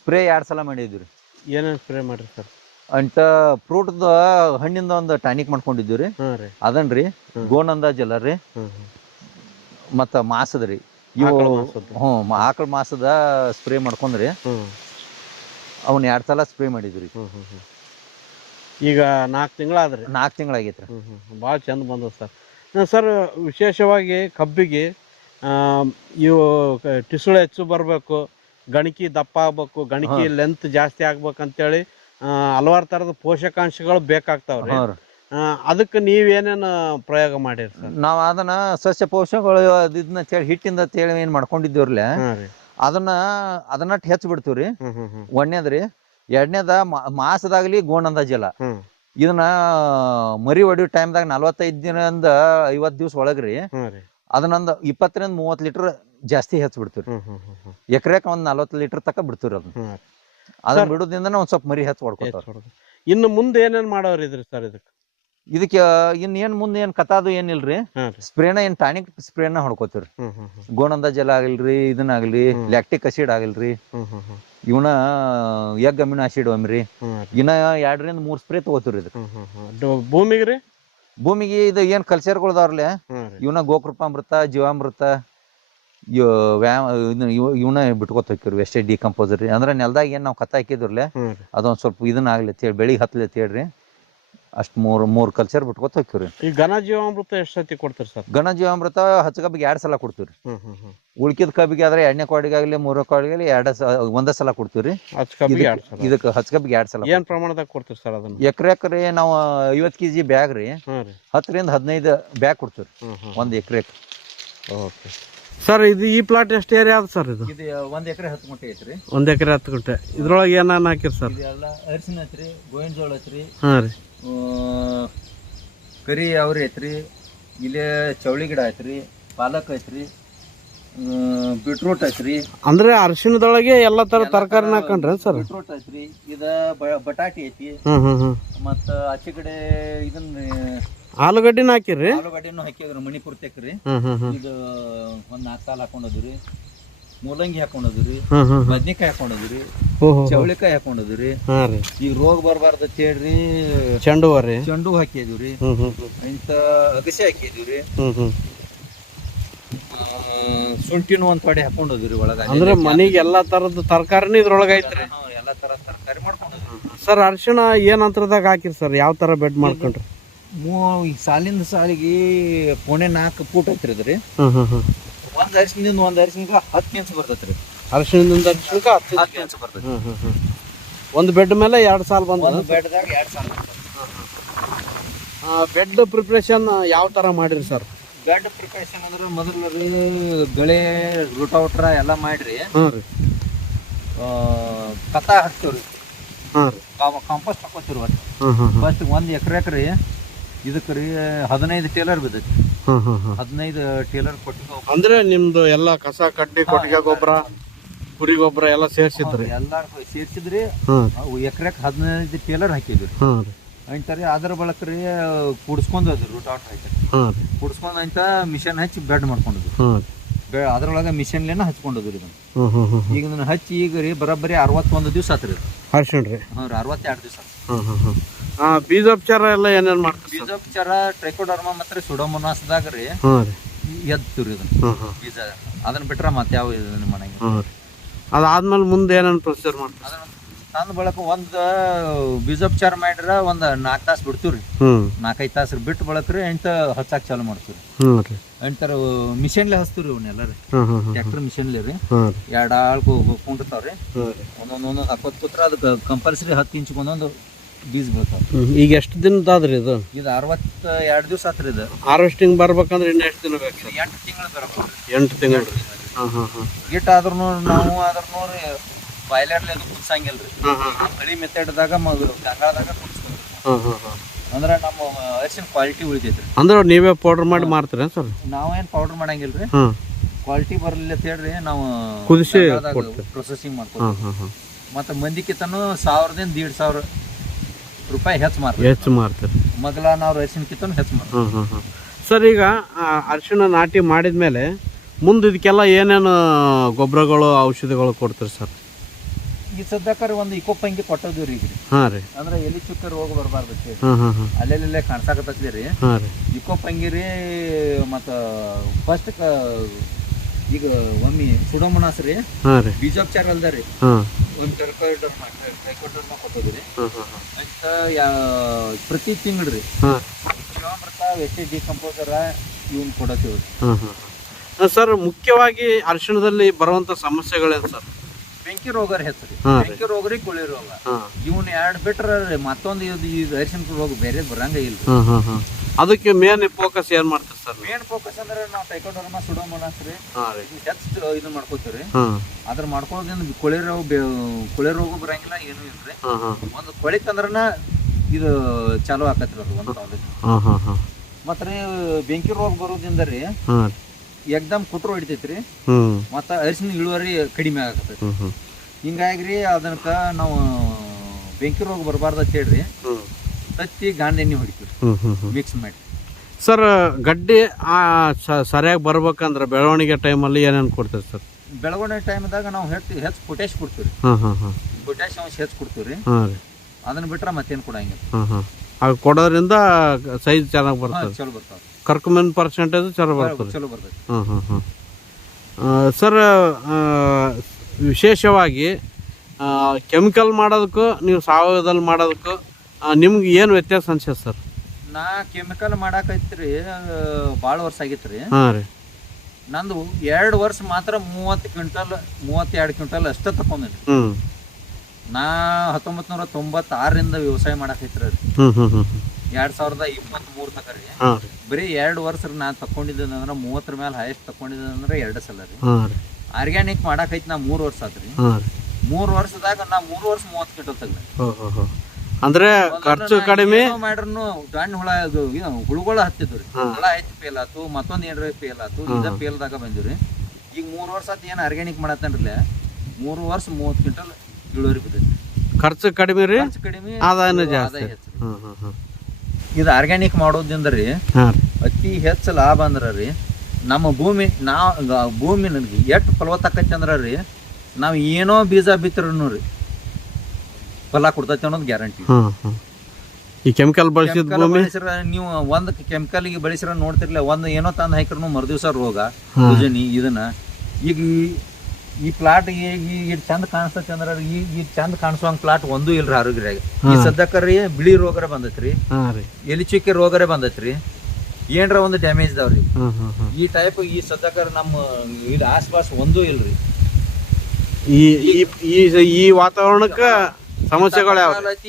ಸ್ಪ್ರೇ 2 ಸಲ ಮಾಡಿದ್ವಿ. ಏನೇನ್ ಸ್ಪ್ರೇ ಮಾಡ್ರಿ ಸರ್? ಅಂತ ಫ್ರೂಟ್ದ ಹಣ್ಣಿಂದ ಒಂದು ಟಾನಿಕ್ ಮಾಡ್ಕೊಂಡಿದ್ದೀವ್ರಿ. ಅದನ್ರಿ ಗೋನಂದ ಜಲ ರೀ, ಮತ್ತ ಮಾಸದ್ರಿ. ಇವು ಆಕಳ ಮಾಸದ ಸ್ಪ್ರೇ ಮಾಡ್ಕೊಂಡ್ರಿ. ಅವನ್ 2 ಸಲ ಸ್ಪ್ರೇ ಮಾಡಿದ್ರಿ. ಈಗ 4 ತಿಂಗಳಾದ್ರಿ. 4 ತಿಂಗಳಾಗೈತ್ರಿ. ಭಾಳ ಚಂದ ಬಂದದ ಸರ್. ಸರ್ ವಿಶೇಷವಾಗಿ ಕಬ್ಬಿಗೆ ಇವು ಟಿಸುಳು ಹೆಚ್ಚು ಬರಬೇಕು, ಗಣಿಕೆ ದಪ್ಪ ಆಗ್ಬೇಕು, ಗಣಿಕೆ ಲೆಂತ್ ಜಾಸ್ತಿ ಆಗ್ಬೇಕಂತೇಳಿ ಹಲವಾರು ಥರದ ಪೋಷಕಾಂಶಗಳು ಬೇಕಾಗ್ತಾವ್ರಿ. ಅದಕ್ಕೆ ನೀವೇನೇನು ಪ್ರಯೋಗ ಮಾಡಿರಿ ಸರ್? ನಾವ್ ಅದನ್ನ ಸಸ್ಯ ಪೋಷಕಗಳು ಇದನ್ನ ಹಿಟ್ಟಿಂದ ತೇಳಿ ಏನ್ ಮಾಡ್ಕೊಂಡಿದ್ದೀವ್ರಲ್ಲ, ಅದನ್ನ ಹೆಚ್ಚು ಬಿಡ್ತೀವ್ರಿ. ಒಂದೇದ್ರಿ ಎರಡನೇದ ಮಾಸದಾಗ್ಲಿ ಗೋಣ್ ಅಂದಾಜಿಲ್ಲ. ಹ್ಮ್ ಇದನ್ನ ಮರಿ ಹೊಡಿಯೋ ಟೈಮ್ದಾಗ 45 ದಿನದಿಂದ 50 ದಿವ್ಸ ಒಳಗ್ರಿ ಹ್ಮ್ ರೀ ಅದನ್ನೊಂದು 20 ರಿಂದ 30 ಲೀಟರ್ ಜಾಸ್ತಿ ಹೆಚ್ಚ್ ಬಿಡ್ತೀವ್ರಿ. ಎಕರೆಕ್ ಒಂದ್ 40 ಲೀಟರ್ ತಕ ಬಿಡ್ತೀವ್ರಿ ಅದನ್ನ. ಹ್ಮ್ ಅದನ್ನ ಬಿಡೋದ್ರಿಂದನೇ ಒಂದ್ ಸ್ವಲ್ಪ ಮರಿ ಹೆಚ್ಚ್ ಹೊಡ್ಕೊತಾರ. ಇನ್ನು ಮುಂದೆ ಏನೇನ್ ಮಾಡೋರ್ ಇದ್ರಿ ಸರ್ ಇದಕ್ಕೆ? ಇದಕ್ಕೆ ಏನ್ ಮುಂದೆ ಏನ್ ಕತಾದು ಏನಿಲ್ರಿ, ಸ್ಪ್ರೇನ ಏನ್ ಟಾನಿಕ್ ಸ್ಪ್ರೇನ ಹೊಡ್ಕೋತೀವ್ರಿ. ಗೋಣಂದ ಜಲ ಆಗಿಲ್ರಿ, ಇದನ್ನಾಗ್ಲಿ ಲ್ಯಾಕ್ಟಿಕ್ ಅಸಿಡ್ ಆಗಿಲ್ರಿ, ಇವನ ಎಗ್ ಅಮಿನೋ ಆಸಿಡ್ ಒಮ್ರಿ, ಇನ್ನ 2 ರಿಂದ 3 ಸ್ಪ್ರೇ ತಗೋತೀವ್ರಿ ಇದಕ್ಕೆ. ಭೂಮಿಗೆ ರೀ? ಭೂಮಿಗೆ ಇದು ಏನ್ ಕಲ್ಚರ್ಗಳದಾವ್ರಲ್ಲ ಇವನ ಗೋಕೃಪಾಮೃತ, ಜೀವಾಮೃತ, ಇವನ ಬಿಟ್ಕೋತ ಹೋಗ್ತಿವ್ರಿ. ವೆಸ್ಟೇ ಡಿಕಂಪೋಸರ್ ರೀ. ಅಂದ್ರೆ ನೆಲದಾಗ ಏನ್ ನಾವ್ ಕತ್ತ ಹಾಕಿದ್ರಲ್ಲ ಅದೊಂದ್ ಸ್ವಲ್ಪ ಇದನ್ನ ಆಗ್ಲಿ ಅಂತ ಹೇಳಿ ಬೆಳಿಗ್ಗೆ ಹತ್ಲಿ ಅಂತ ಹೇಳ್ರಿ ಅಷ್ಟ್ ಮೂರ್ ಕಲ್ಚರ್ ಬಿಟ್ಕೋತ ಹೋಗ್ತಿವ್ರಿ. ಈ ಘನ ಜೀವಾಮೃತ ಎಷ್ಟ್ ಸತಿ ಕೊಡ್ತೀರಿ ಸರ್? ಘನ ಜೀವಾಮೃತ ಹಚ್ಚ ಕಬ್ಬಿಗೆ 2 ಸಲ ಕೊಡ್ತೀವ್ರಿ. ಉಳ್ಕಿದ ಕಬ್ಬಿಗೆ ಆದ್ರೆ 2ನೇ ಕ್ವಾಡಿಗಾಗ್ಲಿ 3ನೇ ಕ್ವಾಡಿಗಾಗ್ಲಿ ಒಂದೇ ಸಲ ಕೊಡ್ತೀವ್ರಿ. ಇದಕ್ಕೆ ಹಚ್ಚ ಕಬ್ಬಿಗೆ 2 ಸಲ. ಏನ್ ಪ್ರಮಾಣದಾಗ ಕೊಡ್ತೀರಿ ಸರ್ ಅದನ್ನ? ಎಕರೆಕ್ರಿ ನಾವು 50 kg ಬ್ಯಾಗ್ ರೀ 10 ರಿಂದ 15 ಬ್ಯಾಗ್ ಕೊಡ್ತೀವ್ರಿ ಒಂದ್ ಎಕರೆಕ್. ಓಕೆ ಸರ್, ಇದು ಈ ಪ್ಲಾಟ್ ಎಷ್ಟು ಏರಿಯಾ ಅದ ಸರ್? ಇದು 1 ಎಕರೆ 10 ಗುಂಟೆ ಐತ್ರಿ. 1 ಎಕರೆ 10 ಗುಂಟೆ. ಇದ್ರೊಳಗೆ ಏನೇನು ಹಾಕಿರಿ ಸರ್? ಇದೆಲ್ಲ ಅರಿಶಿನ ಐತ್ರಿ, ಗೋವಿನ ಜೋಳ ಐತ್ರಿ, ಹಾಂ ರೀ, ಕರಿ ಅವ್ರಿ ಐತ್ರಿ, ಇಲ್ಲೇ ಚೌಳಿ ಗಿಡ ಐತ್ರಿ, ಪಾಲಕ್ ಐತ್ರಿ, ಬೀಟ್ರೂಟ್ ಐತ್ರಿ. ಅಂದ್ರೆ ಅರಿಶಿನದೊಳಗೆ ಎಲ್ಲ ತರ ತರಕಾರಿನ ಹಾಕೊಂಡ್ರಿ ಸರ್? ಬೀಟ್ರೂಟ್ ಐತ್ರಿ, ಇದ ಬಟಾಟಿ ಐತಿ, ಮತ್ತ ಆಚೆ ಕಡೆ ಇದನ್ನ ಆಲೂಗಡ್ಡಿನ ಹಾಕಿರಿ? ಆಲೂಗಡ್ಡಿನೂ ಹಾಕಿದ್ರಿ, ಮಣಿಪುರ್ ತೆಕ್ರಿ. ಇದು ಒಂದ್ 4 ಸಾಲ ಹಾಕೊಂಡದ್ರಿ, ಮೂಲಂಗಿ ಹಾಕೊಂಡದ್ರಿ, ಬದ್ನಿಕಾಯಿ ಹಾಕೊಂಡದ್ರಿ, ಚೌಳಿಕಾಯಿ ಹಾಕೊಂಡದ್ರಿ. ಈಗ ರೋಗ ಬರ್ಬಾರ್ದ ಅಂತ ಹೇಳ್ರಿ ಚೆಂಡು ಹಾಕಿದ್ವಿ, ಇಂತ ಅಗಸೆ ಹಾಕಿದ್ವಿ, ಶುಂಠಿನೂ ಒಂದ್ ತೊಡೆ ಹಾಕೊಂಡದ್ರಿ ಒಳಗ. ಅಂದ್ರೆ ಮನೆಗೆ ಎಲ್ಲಾ ತರದ ತರಕಾರಿನೂ ಇದ್ರೊಳಗ ಐತ್ರಿ? ಎಲ್ಲಾ ತರ ತರಕಾರಿ ಮಾಡ್ಕೊಂಡ್ರಿ ಸರ್. ಅರಿಶಿಣ ಏನ್ ಅಂತರದಾಗ ಹಾಕಿರಿ ಸರ್? ಯಾವ ತರ ಬೆಡ್ ಮಾಡ್ಕೊಂಡ್ರಿ? ಸಾಲಿಂದ ಸಾಲಿಗೆ 4 ಫೂಟ್ ಐತ್ರಿ ಅದ್ರಿ. ಒಂದ್ ಅರಿಶಿನದಿಂದ ಒಂದ್ ಅರಿಶಿನಕ್ಕೆ 10 ಇಂಚ್ ಬರ್ತೈತ್ರಿ. ಅರಿಶಿನದಿಂದ ಅರಿಶಿನಕ್ಕೆ 10 ಇಂಚ್ ಬರ್ತೈತಿ. ಒಂದು ಬೆಡ್ ಮೇಲೆ 2 ಸಾಲ ಬಂದ? ಒಂದು ಬೆಡ್ದಾಗ 2 ಸಾಲ. ಬೆಡ್ ಪ್ರಿಪರೇಷನ್ ಯಾವ ತರ ಮಾಡಿರಿ ಸರ್? ಬೆಡ್ ಪ್ರಿಪರೇಷನ್ ಅಂದ್ರೆ ಮೊದಲು ರೀ ಗಳೆ ರೂಟೌಟ್ರ ಎಲ್ಲ ಮಾಡ್ರಿ ಕತ್ತ ಹಾಕ್ತಿವ್ರಿ, ಕಾಂಪೋಸ್ಟ್ ಹಾಕೋತಿರ್ವ. ಫಸ್ಟ್ 1 ಎಕರೆಕ್ ರೀ ಇದಕ್ಕೆ ರೀ 15 ಟೇಲರ್ ಬಿದ್ದೈತಿ. 15 ಟೇಲರ್ ಕೊಟ್ಟಿಗೆ. ಅಂದ್ರೆ ನಿಮ್ದು ಎಲ್ಲ ಕಸ ಕಡ್ಡಿ, ಕೊಟ್ಟಿಗೆ ಗೊಬ್ಬರ, ಕುರಿ ಗೊಬ್ಬರ ಎಲ್ಲ ಸೇರ್ಸಿದ್ರಿ? ಎಲ್ಲ ಸೇರ್ಸಿದ್ರಿ. ಎಕರೆಕ್ 15 ಟೇಲರ್ ಹಾಕಿದ್ರಿ. ಅಂತಾರೆ ಅದ್ರ ಬಳಕ ರೀ ಕುಡ್ಸ್ಕೊಂಡ್ ಹೋದ್ರಿ, ರೂಟ್ ಔಟ್ ಹಾಕಿ ಕುಡ್ಸ್ಕೊಂಡ್ ಅಂತ ಮಿಷನ್ ಹಚ್ಚಿ ಬೆಡ್ ಮಾಡ್ಕೊಂಡ್ರಿ. ಅದ್ರೊಳಗ ಮಿಷನ್ಲೇನ ಹಚ್ಕೊಂಡದ್ರಿ ಇದನ್ನ. ಈಗ ಇದನ್ನ ಹಚ್ಚಿ ಈಗ ರೀ ಬರೋಬ್ಬರಿ 61 ದಿವ್ಸ ಆತ್ರಿ. ಅರ್ಶಿಣ ರೀ? 62 ದಿವ್ಸ. ಬೀಜೋಪಚಾರ ಎಲ್ಲ ಏನೇನ್ ಮಾಡ್ತೀವಿ? ಬೀಜೋಪಚಾರ ಟ್ರೈಕೋಡರ್ಮಾ ಮತ್ತೆ ಸುಡೋಮೋನಾಸ್ದಾಗ ರೀ ಎದ್ತಿವ್ರಿ ಇದನ್ನ ಬೀಜ. ಅದನ್ನ ಬಿಟ್ರ ಮತ್ತೆ ಯಾವ ಇದನ್ನ ಮಾಡಂಗಿಲ್ಲ. ಅದಾದ್ಮೇಲೆ ಮುಂದೆ ಏನೇನು ಪ್ರೊಸೀಜರ್ ಮಾಡ್ತೀವಿ? ತಂದ ಬಳಕ ಒಂದ್ ಬೀಜೋಪಚಾರ ಮಾಡ್ರ ಒಂದ್ 4 ತಾಸು ಬಿಡ್ತೀವ್ರಿ. 4-5 ತಾಸು ಬಿಟ್ಟು ಬಳಕ್ರಿ 8 ಹಚ್ಚಾಕ್ ಚಾಲು ಮಾಡ್ತೀವ್ರಿ. 8 ಮಿಷನ್ಲೆ ಹಚ್ತೀವ್ರಿ ಇವನ್ನೆಲ್ಲ ರೀ. ಟ್ರ್ಯಾಕ್ಟರ್ ಮಿಷನ್ಲೆ ರೀ 2 ಆಳ್ ಕುಂಡಿರ್ತಾವ್ರಿ. ಒಂದೊಂದ್ ಹಾಕೋತ್ ಕೂತ್ರ ಅದಕ್ಕೆ ಕಂಪಲ್ಸರಿ 10 ಇಂಚ್ ಒಂದೊಂದು ಬೀಜ ಬೀಳ್ತಾವ. ಈಗ ಎಷ್ಟು ದಿನದಾದ್ರಿ ಇದು? ಇದು 62 ದಿವ್ಸ ಆತ್ರಿ. ಇದು ಹಾರ್ವೆಸ್ಟಿಂಗ್ ಬರ್ಬೇಕಂದ್ರೆ ಇನ್ನ ಎಷ್ಟು ದಿನ ಬೇಕು? 8 ತಿಂಗಳು ಬರಬೇಕು. 8 ತಿಂಗಳು ಗಿಟ್ ಆದ್ರೂ ನಾವು ಆದ್ರೂ ಬಾಯ್ಲರ್ಲಿ ಅದು ಕುದಿಸಂಗಿಲ್ರಿ. ಹಳಿ ಮೆಥಡ್ದಾಗ ಗಂಗಾಳದಾಗ ಕುದಿಸ್ಕೊಂಡ್ರಿ. ಅಂದ್ರೆ ನಮ್ಮ ಅರಿಶಿನ ಕ್ವಾಲಿಟಿ ಉಳಿತೈತ್ರಿ. ಅಂದ್ರೆ ನೀವೇ ಪೌಡರ್ ಮಾಡಿ ಮಾರ್ತೀರ ಸರ್? ನಾವೇನ್ ಪೌಡರ್ ಮಾಡಂಗಿಲ್ರಿ. ಕ್ವಾಲಿಟಿ ಬರಲಿಲ್ಲ ಅಂತ ಹೇಳ್ರಿ ನಾವು ಕುದಿಸಿ ಪ್ರೊಸೆಸಿಂಗ್ ಮಾಡ್ತೀವಿ. ಮತ್ತೆ ಮಂದಿಕಿತನು 1000-1500 ರೂಪಾಯಿ ಹೆಚ್ಚು ಮಾರ್ತಾರೆ. ಮೊದಲ ನಾವು ಅರಿಶಿನಕಿತನು ಹೆಚ್ಚು ಮಾಡ್ತೀವಿ. ಸರ್, ಈಗ ಅರಿಶಿನ ನಾಟಿ ಮಾಡಿದ್ಮೇಲೆ ಮುಂದೆ ಇದಕ್ಕೆಲ್ಲ ಏನೇನು ಗೊಬ್ಬರಗಳು ಔಷಧಿಗಳು ಕೊಡ್ತೀರಿ ಸರ್? ಈ ಸದ್ಯಕ್ಕೆ ಒಂದು ಇಕೋಪಂಗಿ ಕೊಟ್ಟದ್ರಿ ಈಗ. ಅಂದ್ರೆ ಎಲಿ ಚುಕ್ಕ ರೋಗ ಬರಬಾರ್ದಕ್ಕೆ ಅಲ್ಲೆಲ್ಲೇ ಕಾಣ್ಸಾಕತ್ತೈತಿ ರೀ ಇಕೋಪಂಗಿ ರೀ. ಮತ್ತ ಫಸ್ಟ್ ಈಗ ಒಮ್ಮೆ ಸುಡೋಮೋನಾಸ್ ರೀ ಬೀಜೋಪಚಾರ ಅಲ್ದ ರೀ ಒಂದು ಟ್ರೈಕೋಡರ್ಮಾ ಕೊಟ್ಟದ್ರಿ. ಅಂತ ಪ್ರತಿ ತಿಂಗ್ಳ್ರಿ ಜೀವಾಮೃತ, ವೆಸ್ಟೇ ಡಿಕಂಪೋಸರ ಇವನ್ ಕೊಡತ್ತೀವ್ರಿ. ಸರ್, ಮುಖ್ಯವಾಗಿ ಅರಿಶಿಣದಲ್ಲಿ ಬರುವಂತ ಸಮಸ್ಯೆಗಳೇನು ಸರ್? ಬೆಂಕಿ ರೋಗ ಹೆಚ್ಚು. ಬೆಂಕಿ ರೋಗ ರೀ, ಕುಳಿ ರೋಗ. ಇವನ್ 2 ಬಿಟ್ರ ಮತ್ತೊಂದು ಅರಿಶಿನ ರೋಗ ಬೇರೆ ಬರಂಗ ಇಲ್ರಿ. ಅದಕ್ಕೆ ಮೇನ್ ಫೋಕಸ್ ಏನ್ ಮಾಡ್ತೀರಿ ಸರ್? ಮೇನ್ ಫೋಕಸ್ ಅಂದ್ರೆ ನಾವು ಟ್ರೈಕೋಡರ್ಮಾ ಸುಡೋಮೋನಾಸ್ ರೀ ಹೆಚ್ಚು ಇದನ್ನ ಮಾಡ್ಕೋತೀವ್ರಿ. ಅದ್ರ ಮಾಡ್ಕೊಳ್ಳೋದ್ರಿಂದ ಕೊಳೆ ರೋಗ ಬರಂಗಿಲ್ಲ, ಏನು ಇಲ್ರಿ. ಒಂದು ಕೊಳಿತಂದ್ರನ ಇದು ಚಾಲು ಆಕತ್ರಿ ಅದು ಒಂದು. ಮತ್ರಿ ಬೆಂಕಿ ರೋಗ ಬರೋದ್ರಿಂದ ರೀ ಎಕ್ದಮ್ ಕುಟ್ರು ಹೊಡಿತೈತ್ರಿ, ಮತ್ತ ಅರಿಶಿನ ಇಳುವರಿ ಕಡಿಮೆ ಆಗತೈತಿ. ಹಿಂಗಾಗ್ರಿ ಅದಕ್ಕ ನಾವು ಬೆಂಕಿ ರೋಗ ಬರಬಾರ್ದು ಅಂತ ಹೇಳ್ರಿ ತತ್ತಿ ಗಾಂಧ ಎಣ್ಣೆ ಹೊಡಿತೀವಿ ಮಿಕ್ಸ್ ಮಾಡಿ. ಸರ್ ಗಡ್ಡೆ ಸರಿಯಾಗಿ ಬರ್ಬೇಕಂದ್ರೆ ಬೆಳವಣಿಗೆ ಟೈಮಲ್ಲಿ ಏನೇನು ಕೊಡ್ತೀರಿ ಸರ್? ಬೆಳವಣಿಗೆ ಟೈಮ್ದಾಗ ನಾವು ಹೆಚ್ಚು ಪೊಟ್ಯಾಶ್ ಕೊಡ್ತೀವಿ. ಪೊಟ್ಯಾಶ್ ಅಂಶ ಹೆಚ್ಚು ಕೊಡ್ತೀವಿ. ಅದನ್ನ ಬಿಟ್ರೆ ಮತ್ತೇನು ಕೊಡಂಗಿಲ್ಲ. ಅದು ಕೊಡೋದ್ರಿಂದ ಸೈಜ್ ಚೆನ್ನಾಗಿ ಬರ್ತದೆ, ಚಲೋ ಬರ್ತಾವೆ. ಕರ್ಕಮೆನ್ ಪರ್ಸೆಂಟೇಜ್ ಚಲೋ ಬರ್ತದೆ. ಚಲೋ ಬರ್ತದೆ. ಸರ್ ವಿಶೇಷವಾಗಿ ಕೆಮಿಕಲ್ ಮಾಡೋದಕ್ಕೂ ನೀವು ಸಾವಯವದಲ್ಲಿ ಮಾಡೋದಕ್ಕೂ ನಿಮ್ಗೆ ಏನು ವ್ಯತ್ಯಾಸ ಅನ್ಸತ್ತೆ ಸರ್? ನಾ ಕೆಮಿಕಲ್ ಮಾಡಾಕೈತ್ರಿ ಭಾಳ ವರ್ಷ ಆಗಿತ್ರಿ. ನಂದು 2 ವರ್ಷ ಮಾತ್ರ 30 ಕ್ವಿಂಟಲ್ 32 ಕ್ವಿಂಟಲ್ ಅಷ್ಟೇ ತಕೊಂಡ್ರಿ. ನಾ 1996ರಿಂದ ವ್ಯವಸಾಯ ಮಾಡಾಕೈತ್ರಿ. 2023 ತಕ ರೀ. ಬರೀ 2 ವರ್ಷ ನಾ ತಕೊಂಡಿದ್ದಂದ್ರೆ 30 ಮೇಲೆ ಹೈಯೆಸ್ಟ್ ತಕೊಂಡಿದ್ದಂದ್ರೆ 2 ಸಲ ರೀ. ಆರ್ಗ್ಯಾನಿಕ್ ಮಾಡಾಕೈತಿ ನಾ 3 ವರ್ಷ ಆತ್ರಿ. 3 ವರ್ಷದಾಗ ನಾ 3 ವರ್ಷ 30 ಕ್ವಿಂಟಲ್ ತಗ್ರಿ. ಅಂದ್ರೆ ಖರ್ಚು ಕಡಿಮೆ ಮಾಡ್ರು ಗಣ್ಣ ಹುಳ ಹುಳುಗಳು ಹತ್ತಿದ್ರಿ. ಹುಳ ಹೆಚ್ಚು ಫೇಲ್ ಆತು, ಮತ್ತೊಂದ್ ಏನ್ರ ಫೇಲ್ ಆತು, ಇದ ಫೇಲ್ದಾಗ ಬಂದಿವ್ರಿ. ಈಗ 3 ವರ್ಷ ಆತ ಏನ್ ಆರ್ಗ್ಯಾನಿಕ್ ಮಾಡತ್ತನ್ರಲ್ಲ 3 ವರ್ಷ 30 ಕ್ವಿಂಟಲ್ ಇಳುವರಿ ಬಿದ್ದೈತಿ. ಖರ್ಚು ಕಡಿಮೆ ರೀ, ಕಡಿಮೆ, ಆದಾಯನೂ ಜಾಸ್ತಿ. ಇದು ಆರ್ಗ್ಯಾನಿಕ್ ಮಾಡೋದ್ರಿಂದ ರೀ ಅತಿ ಹೆಚ್ಚು ಲಾಭ ಅಂದ್ರ ರೀ ನಮ್ಮ ಭೂಮಿ ಭೂಮಿ ನನಗೆ ಎಷ್ಟು ಫಲವತ್ತಾಕೈತಿ ಅಂದ್ರ ರೀ ನಾವು ಏನೋ ಬೀಜ ಬಿತ್ತರೂ ರೀ ಫಲ ಕೊಡ್ತೈತಿ ಅನ್ನೋದು ಗ್ಯಾರಂಟಿ. ಈ ಕೆಮಿಕಲ್ ಬಳಸಿದ ನೀವು ಒಂದ್ ಕೆಮಿಕಲ್ ಬಳಸಿರ ನೋಡ್ತಿರ್ಲಿಲ್ಲ, ಒಂದ್ ಏನೋ ತಂದ್ ಹಾಕಿರ್ನು ಮರುದಿವ್ಸ ರೋಗ ಭುಜನಿ ಇದನ್ನ. ಈಗ ಈ ಪ್ಲಾಟ್ ಈಗ ಚಂದ ಕಾಣಿಸ್ತೈತಿ ಅಂದ್ರ ಈ ಚಂದ ಕಾಣಿಸುವಂಗ ಪ್ಲಾಟ್ ಒಂದು ಇಲ್ರಿ ಆರೋಗ್ಯದಾಗ. ಈ ಸದ್ಯಕ್ಕರಿ ಬಿಳಿ ರೋಗರೇ ಬಂದೈತ್ರಿ, ಎಲಿಚುಕ್ಕೆ ರೋಗರೇ ಬಂದೈತ್ರಿ, ಏನ್ರ ಒಂದು ಡ್ಯಾಮೇಜ್ ಇದಾವ್ರಿ. ಈ ಟೈಪ್ ಈ ಸದ್ಯಕ್ಕರ ನಮ್ಮ ಇಲ್ಲಿ ಆಸ್ಪಾಸ್ ಒಂದೂ ಇಲ್ರಿ. ಈ ವಾತಾವರಣಕ್ಕ ಸಮಸ್ಯೆಗಳು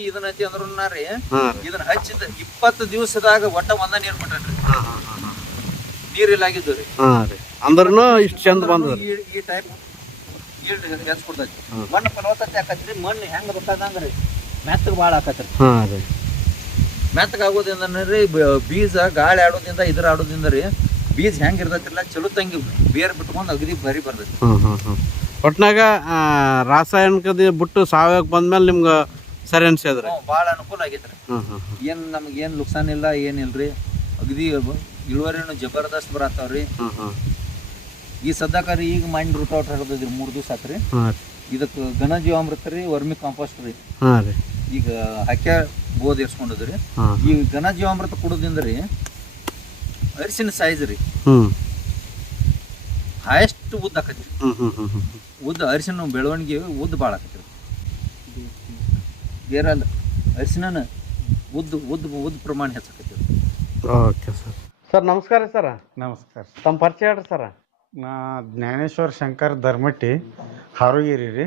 ಇದನ್ನೈತಿ ಅಂದ್ರ ರೀ ಇದನ್ನ ಹಚ್ಚಿದ 20 ದಿವಸದಾಗ ಒಟ್ಟ ಒಂದ ನೀರ್ ಕೊಟ್ರಿ, ನೀರ್ ಇಲ್ಲಾಗಿದ್ದು ರೀ. ಅಂದ್ರೂ ಇಷ್ಟು ಚಂದ ಬಂದ ಈ ಟೈಪ್ ಹೆಚ್ಚು ಕೊಡ್ತೈತಿ. ಮಣ್ಣು ಫಲವತ್ತತೆ ಆಕತ್ರಿ. ಮಣ್ಣು ಹೆಂಗ ಬೇಕಾದಂಗ್ರಿ ಮೆತ್ತಗ ಭಾಳ ಆಕತ್ರಿ. ಮೆತ್ತಗ ಆಗೋದ್ರಿಂದ ರೀ ಬೀಜ ಗಾಳಿ ಆಡೋದ್ರಿಂದ ಇದ್ರ ಆಡೋದ್ರಿಂದ ರೀ ಬೀಜ ಹೆಂಗ ಇರ್ತೈತಿಲ್ಲ ಚಲೋ ತಂಗಿ ಬೇರ್ ಬಿಟ್ಕೊಂಡ್ ಅಗದಿ ಬರಿ ಬರ್ತೈತಿ. ಒಟ್ನಾಗ ರಾಸಾಯನಿಕದ ಬಿಟ್ಟು ಸಾವಯವಕ್ಕೆ ಬಂದ್ಮೇಲೆ ನಿಮ್ಗೆ ಸರಿ ಅನ್ಸಿದ್ರಿ? ಭಾಳ ಅನುಕೂಲ ಆಗೈತ್ರಿ. ಏನ್ ನಮ್ಗೆ ಏನ್ ನುಕ್ಸಾನ್ ಇಲ್ಲ, ಏನಿಲ್ರಿ. ಅಗದಿ ಇಳುವರಿನು ಜಬರ್ದಸ್ತ್ ಬರತ್ತಾವ್ರಿ. ಈ ಸದ್ಯಕಾರ ಈಗ ಮಣ್ಣು ರೂಟೌಟ್ ಹರಿದ್ರಿ 3 ದಿವಸ ಆತ್ರಿ. ಇದಕ್ಕೆ ಘನ ಜೀವಾಮೃತ ರೀ, ವರ್ಮಿ ಕಾಂಪೋಸ್ಟ್ ರೀ ಈಗ ಹಾಕ್ಯ ಬೋದ್ ಇರ್ಸ್ಕೊಂಡದ್ರಿ. ಈ ಘನ ಜೀವಾಮೃತ ಕೊಡೋದ್ರಿಂದ ರೀ ಅರಿಶಿನ ಸೈಜ್ ರೀ ಹೈಯೆಸ್ಟ್ ಉದ್ದ ಆಕತ್ರಿ. ಉದ್ದ ಅರಿಶಿನ ಬೆಳವಣಿಗೆ ಉದ್ದ ಭಾಳ ಆಕತ್ರಿ. ಬೇರಲ್ಲ ಅರಿಶಿನ ಉದ್ದ ಪ್ರಮಾಣ ಹೆಚ್ಚಾಕತ್ರಿ. Okay sir. ಸರ್ ನಮಸ್ಕಾರ ಸರ್. ನಮಸ್ಕಾರ. ತಮ್ಮ ಪರಿಚಯ ಹೇಳ್ರಿ ಸರ್. ನಾ ಜ್ಞಾನೇಶ್ವರ್ ಶಂಕರ್ ಧರ್ಮಟ್ಟಿ, ಹಾರೋಗಿರಿ ರೀ.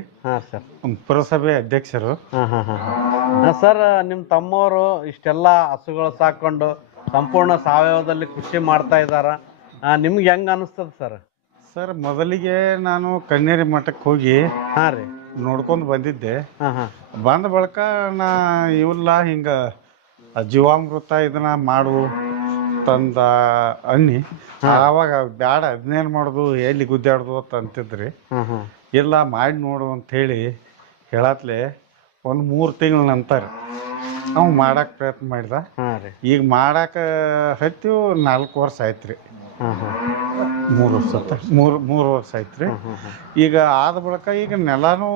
ಸರ್ ಪುರಸಭೆ ಅಧ್ಯಕ್ಷರು. ಸರ್ ನಿಮ್ಮ ತಮ್ಮವರು ಇಷ್ಟೆಲ್ಲ ಹಸುಗಳು ಸಾಕೊಂಡು ಸಂಪೂರ್ಣ ಸಾವಯವದಲ್ಲಿ ಕೃಷಿ ಮಾಡ್ತಾ ಇದ್ದಾರ, ನಿಮ್ಗೆ ಹೆಂಗೆ ಅನಿಸ್ತದ ಸರ್? ಸರ್ ಮೊದಲಿಗೆ ನಾನು ಕನ್ನೇರಿ ಮಠಕ್ಕೆ ಹೋಗಿ ರೀ ನೋಡ್ಕೊಂಡು ಬಂದಿದ್ದೆ. ಬಂದ ಬಳಿಕ ನಾ ಇವೆಲ್ಲ ಹಿಂಗೆ ಜೀವಾಮೃತ ಇದನ್ನ ಮಾಡು ತಂದ ಅನ್ನಿ ಆವಾಗ ಬ್ಯಾಡ ಅದನ್ನೇನು ಮಾಡೋದು ಎಲ್ಲಿ ಗುದ್ದಾಡೋದು ಅಂತ ಅಂತಿದ್ರಿ. ಇಲ್ಲ ಮಾಡಿ ನೋಡು ಅಂಥೇಳಿ ಹೇಳತ್ಲೆ ಒಂದು 3 ತಿಂಗಳ ನಂತರ ನಾವು ಮಾಡಕ್ಕೆ ಪ್ರಯತ್ನ ಮಾಡಿದ. ಈಗ ಮಾಡಕ್ಕೆ ಹತ್ತಿ 4 ವರ್ಷ ಆಯ್ತು ರೀ. 3 ವರ್ಷ 3 ವರ್ಷ ಆಯ್ತು ರೀ. ಈಗ ಆದ ಬಳಿಕ ಈಗ ನೆಲನೂ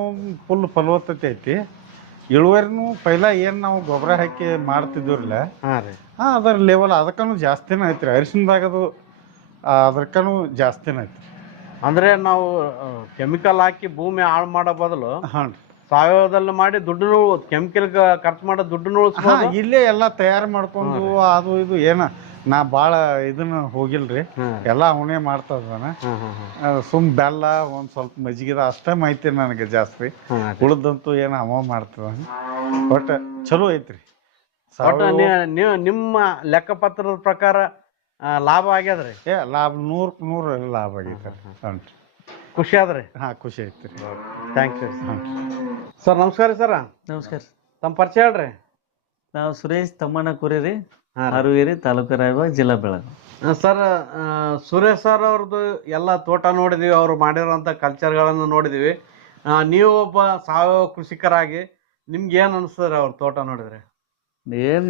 ಫುಲ್ ಫಲವತ್ತತೆ ಐತಿ. ಇಳುವರಿನೂ ಪೈಲ ಏನು ನಾವು ಗೊಬ್ಬರ ಹಾಕಿ ಮಾಡ್ತಿದ್ದೀವ್ರಲ್ಲ ಅದರ ಲೆವೆಲ್ ಅದಕ್ಕೂ ಜಾಸ್ತಿನೇ ಐತ್ರಿ. ಅರಿಶಿನದಾಗದು ಅದಕ್ಕೂ ಜಾಸ್ತಿನೇ ಐತ್ರಿ. ಅಂದ್ರೆ ನಾವು ಕೆಮಿಕಲ್ ಹಾಕಿ ಭೂಮಿ ಹಾಳು ಮಾಡೋ ಬದಲು ಹಾಂ ಸಾವಯವದಲ್ಲಿ ಮಾಡಿ ದುಡ್ಡು ಕೆಮಿಕಲ್ ಖರ್ಚು ಮಾಡೋ ದುಡ್ಡು ಇಲ್ಲೇ ಎಲ್ಲ ತಯಾರು ಮಾಡ್ಕೊಂಡು ಅದು ಇದು ಏನ ನಾ ಭಾಳ ಇದನ್ನ ಹೋಗಿಲ್ರಿ. ಎಲ್ಲ ಅವನೇ ಮಾಡ್ತಾ ಇದ್ದಾನೆ. ಸುಮ್ ಬೆಲ್ಲ ಒಂದು ಸ್ವಲ್ಪ ಮಜ್ಜಿಗೆದ ಅಷ್ಟೇ ಮಾಹಿತಿ ನನಗೆ ಜಾಸ್ತಿ. ಉಳ್ದಂತೂ ಏನು ಅವ ಮಾಡ್ತಾನೆ. ಬಟ್ ಚಲೋ ಐತ್ರಿ. ಒಟ್ಟು ನೀವು ನಿಮ್ಮ ಲೆಕ್ಕಪತ್ರದ ಪ್ರಕಾರ ಲಾಭ ಆಗ್ಯದ್ರಿ? ಲಾಭ 100% ಲಾಭ ಆಗೈತೆ. ಹ್ಞೂ ಖುಷಿ ಆದ್ರಿ? ಹಾಂ ಖುಷಿ ಐತ್ರಿ. ಥ್ಯಾಂಕ್ ಯು ಹ್ಞೂ ಸರ್. ನಮಸ್ಕಾರ ಸರ್. ನಮಸ್ಕಾರ. ತಮ್ಮ ಪರಿಚಯ ಹೇಳ್ರಿ. ನಾವು ಸುರೇಶ್ ತಮ್ಮಣ್ಣ ಕುರಿರಿ, ಹಾರುವೇರಿ, ತಾಲೂಕು ರಾಯಬಾಗ್, ಜಿಲ್ಲಾ ಬೆಳಗಾವಿ. ಸರ್, ಸುರೇಶ್ ಸರ್ ಅವ್ರದ್ದು ಎಲ್ಲ ತೋಟ ನೋಡಿದೀವಿ, ಅವ್ರು ಮಾಡಿರೋಂಥ ಕಲ್ಚರ್ಗಳನ್ನು ನೋಡಿದೀವಿ. ನೀವು ಒಬ್ಬ ಸಾವಯವ ಕೃಷಿಕರಾಗಿ ನಿಮ್ಗೆ ಏನು ಅನಿಸ್ತದ್ರಿ ಅವ್ರ ತೋಟ ನೋಡಿದ್ರೆ? ಏನ್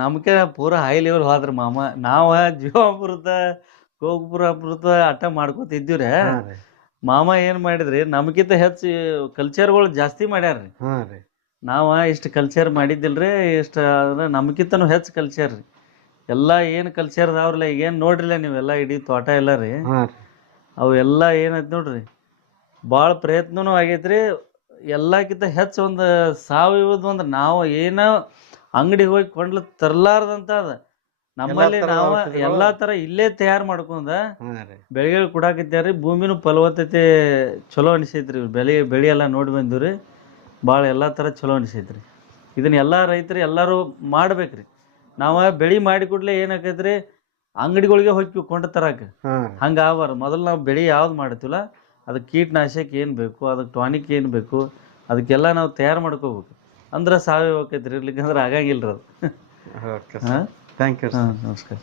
ನಮ್ಗೆ ಪೂರಾ ಹೈ ಲೆವೆಲ್ ಹೋದ್ರಿ ಮಾಮ. ನಾವ ಜೀವಾಮೃತ ಗೋಪುರಾಮೃತ ಅಟ್ಟ ಮಾಡ್ಕೊತಿದ್ದೀವ್ರಿ. ಮಾಮ ಏನ್ ಮಾಡಿದ್ರಿ, ನಮ್ಗಿಂತ ಹೆಚ್ಚು ಕಲ್ಚರ್ಗಳು ಜಾಸ್ತಿ ಮಾಡ್ಯಾರ್ರಿ. ನಾವ ಇಷ್ಟು ಕಲ್ಚರ್ ಮಾಡಿದ್ದಿಲ್ರಿ. ಇಷ್ಟ ನಮ್ಗಿಂತನೂ ಹೆಚ್ಚು ಕಲ್ಚರ್ ರೀ. ಎಲ್ಲ ಏನು ಕಲ್ಚರ್ ಅದಾವ್ರಲ್ಲ, ಈಗ ಏನು ನೋಡ್ರಿಲ್ಲ ನೀವೆಲ್ಲ ಇಡೀ ತೋಟ ಎಲ್ಲ ರೀ, ಅವು ಎಲ್ಲ ಏನೈತಿ ನೋಡ್ರಿ, ಭಾಳ ಪ್ರಯತ್ನನೂ ಆಗೈತ್ರಿ. ಎಲ್ಲಕ್ಕಿಂತ ಹೆಚ್ಚು ಒಂದು ಸಾವಯವದ ಒಂದು ನಾವು ಏನೋ ಅಂಗಡಿಗೆ ಹೋಗಿ ಕೊಂಡ್ಲ ತರ್ಲಾರ್ದಂತ ಅದ ನಮ್ಮಲ್ಲಿ. ನಾವು ಎಲ್ಲಾ ತರ ಇಲ್ಲೇ ತಯಾರು ಮಾಡ್ಕೊಂಡ ಬೆಳೆಗಳು ಕೊಡಾಕತ್ಯಾರಿ. ಭೂಮಿನೂ ಫಲವತ್ತತೆ ಚಲೋ ಅನಿಸೈತ್ರಿ. ಬೆಳೆ ಎಲ್ಲ ನೋಡಿ ಬಂದಿವ್ರಿ, ಭಾಳ ಎಲ್ಲಾ ತರ ಚಲೋ ಅನಿಸೈತ್ರಿ. ಇದನ್ನ ಎಲ್ಲಾ ರೈತರು ಎಲ್ಲರೂ ಮಾಡ್ಬೇಕ್ರಿ. ನಾವು ಬೆಳೆ ಮಾಡಿ ಕೂಡಲೇ ಏನಾಕೈತ್ರಿ, ಅಂಗಡಿಗಳಿಗೆ ಹೋಗಿ ಕೊಂಡು ತರಾಕ ಹಂಗ ಆಗಬಾರ್ದು. ಮೊದಲು ನಾವು ಬೆಳೆ ಯಾವ್ದು ಮಾಡ್ತೀವಲ್ಲ ಅದಕ್ಕೆ ಕೀಟನಾಶಕ ಏನು ಬೇಕು, ಅದಕ್ಕೆ ಟಾನಿಕ್ ಏನು ಬೇಕು, ಅದಕ್ಕೆಲ್ಲ ನಾವು ತಯಾರು ಮಾಡ್ಕೋಬೇಕು. ಅಂದ್ರೆ ಸಾವಯವ ಆಕೈತ್ರಿ. ಇರ್ಲಿಕ್ಕಂದ್ರೆ ಆಗಂಗಿಲ್ರಿ ಅದು. Thank you. ನಮಸ್ಕಾರ.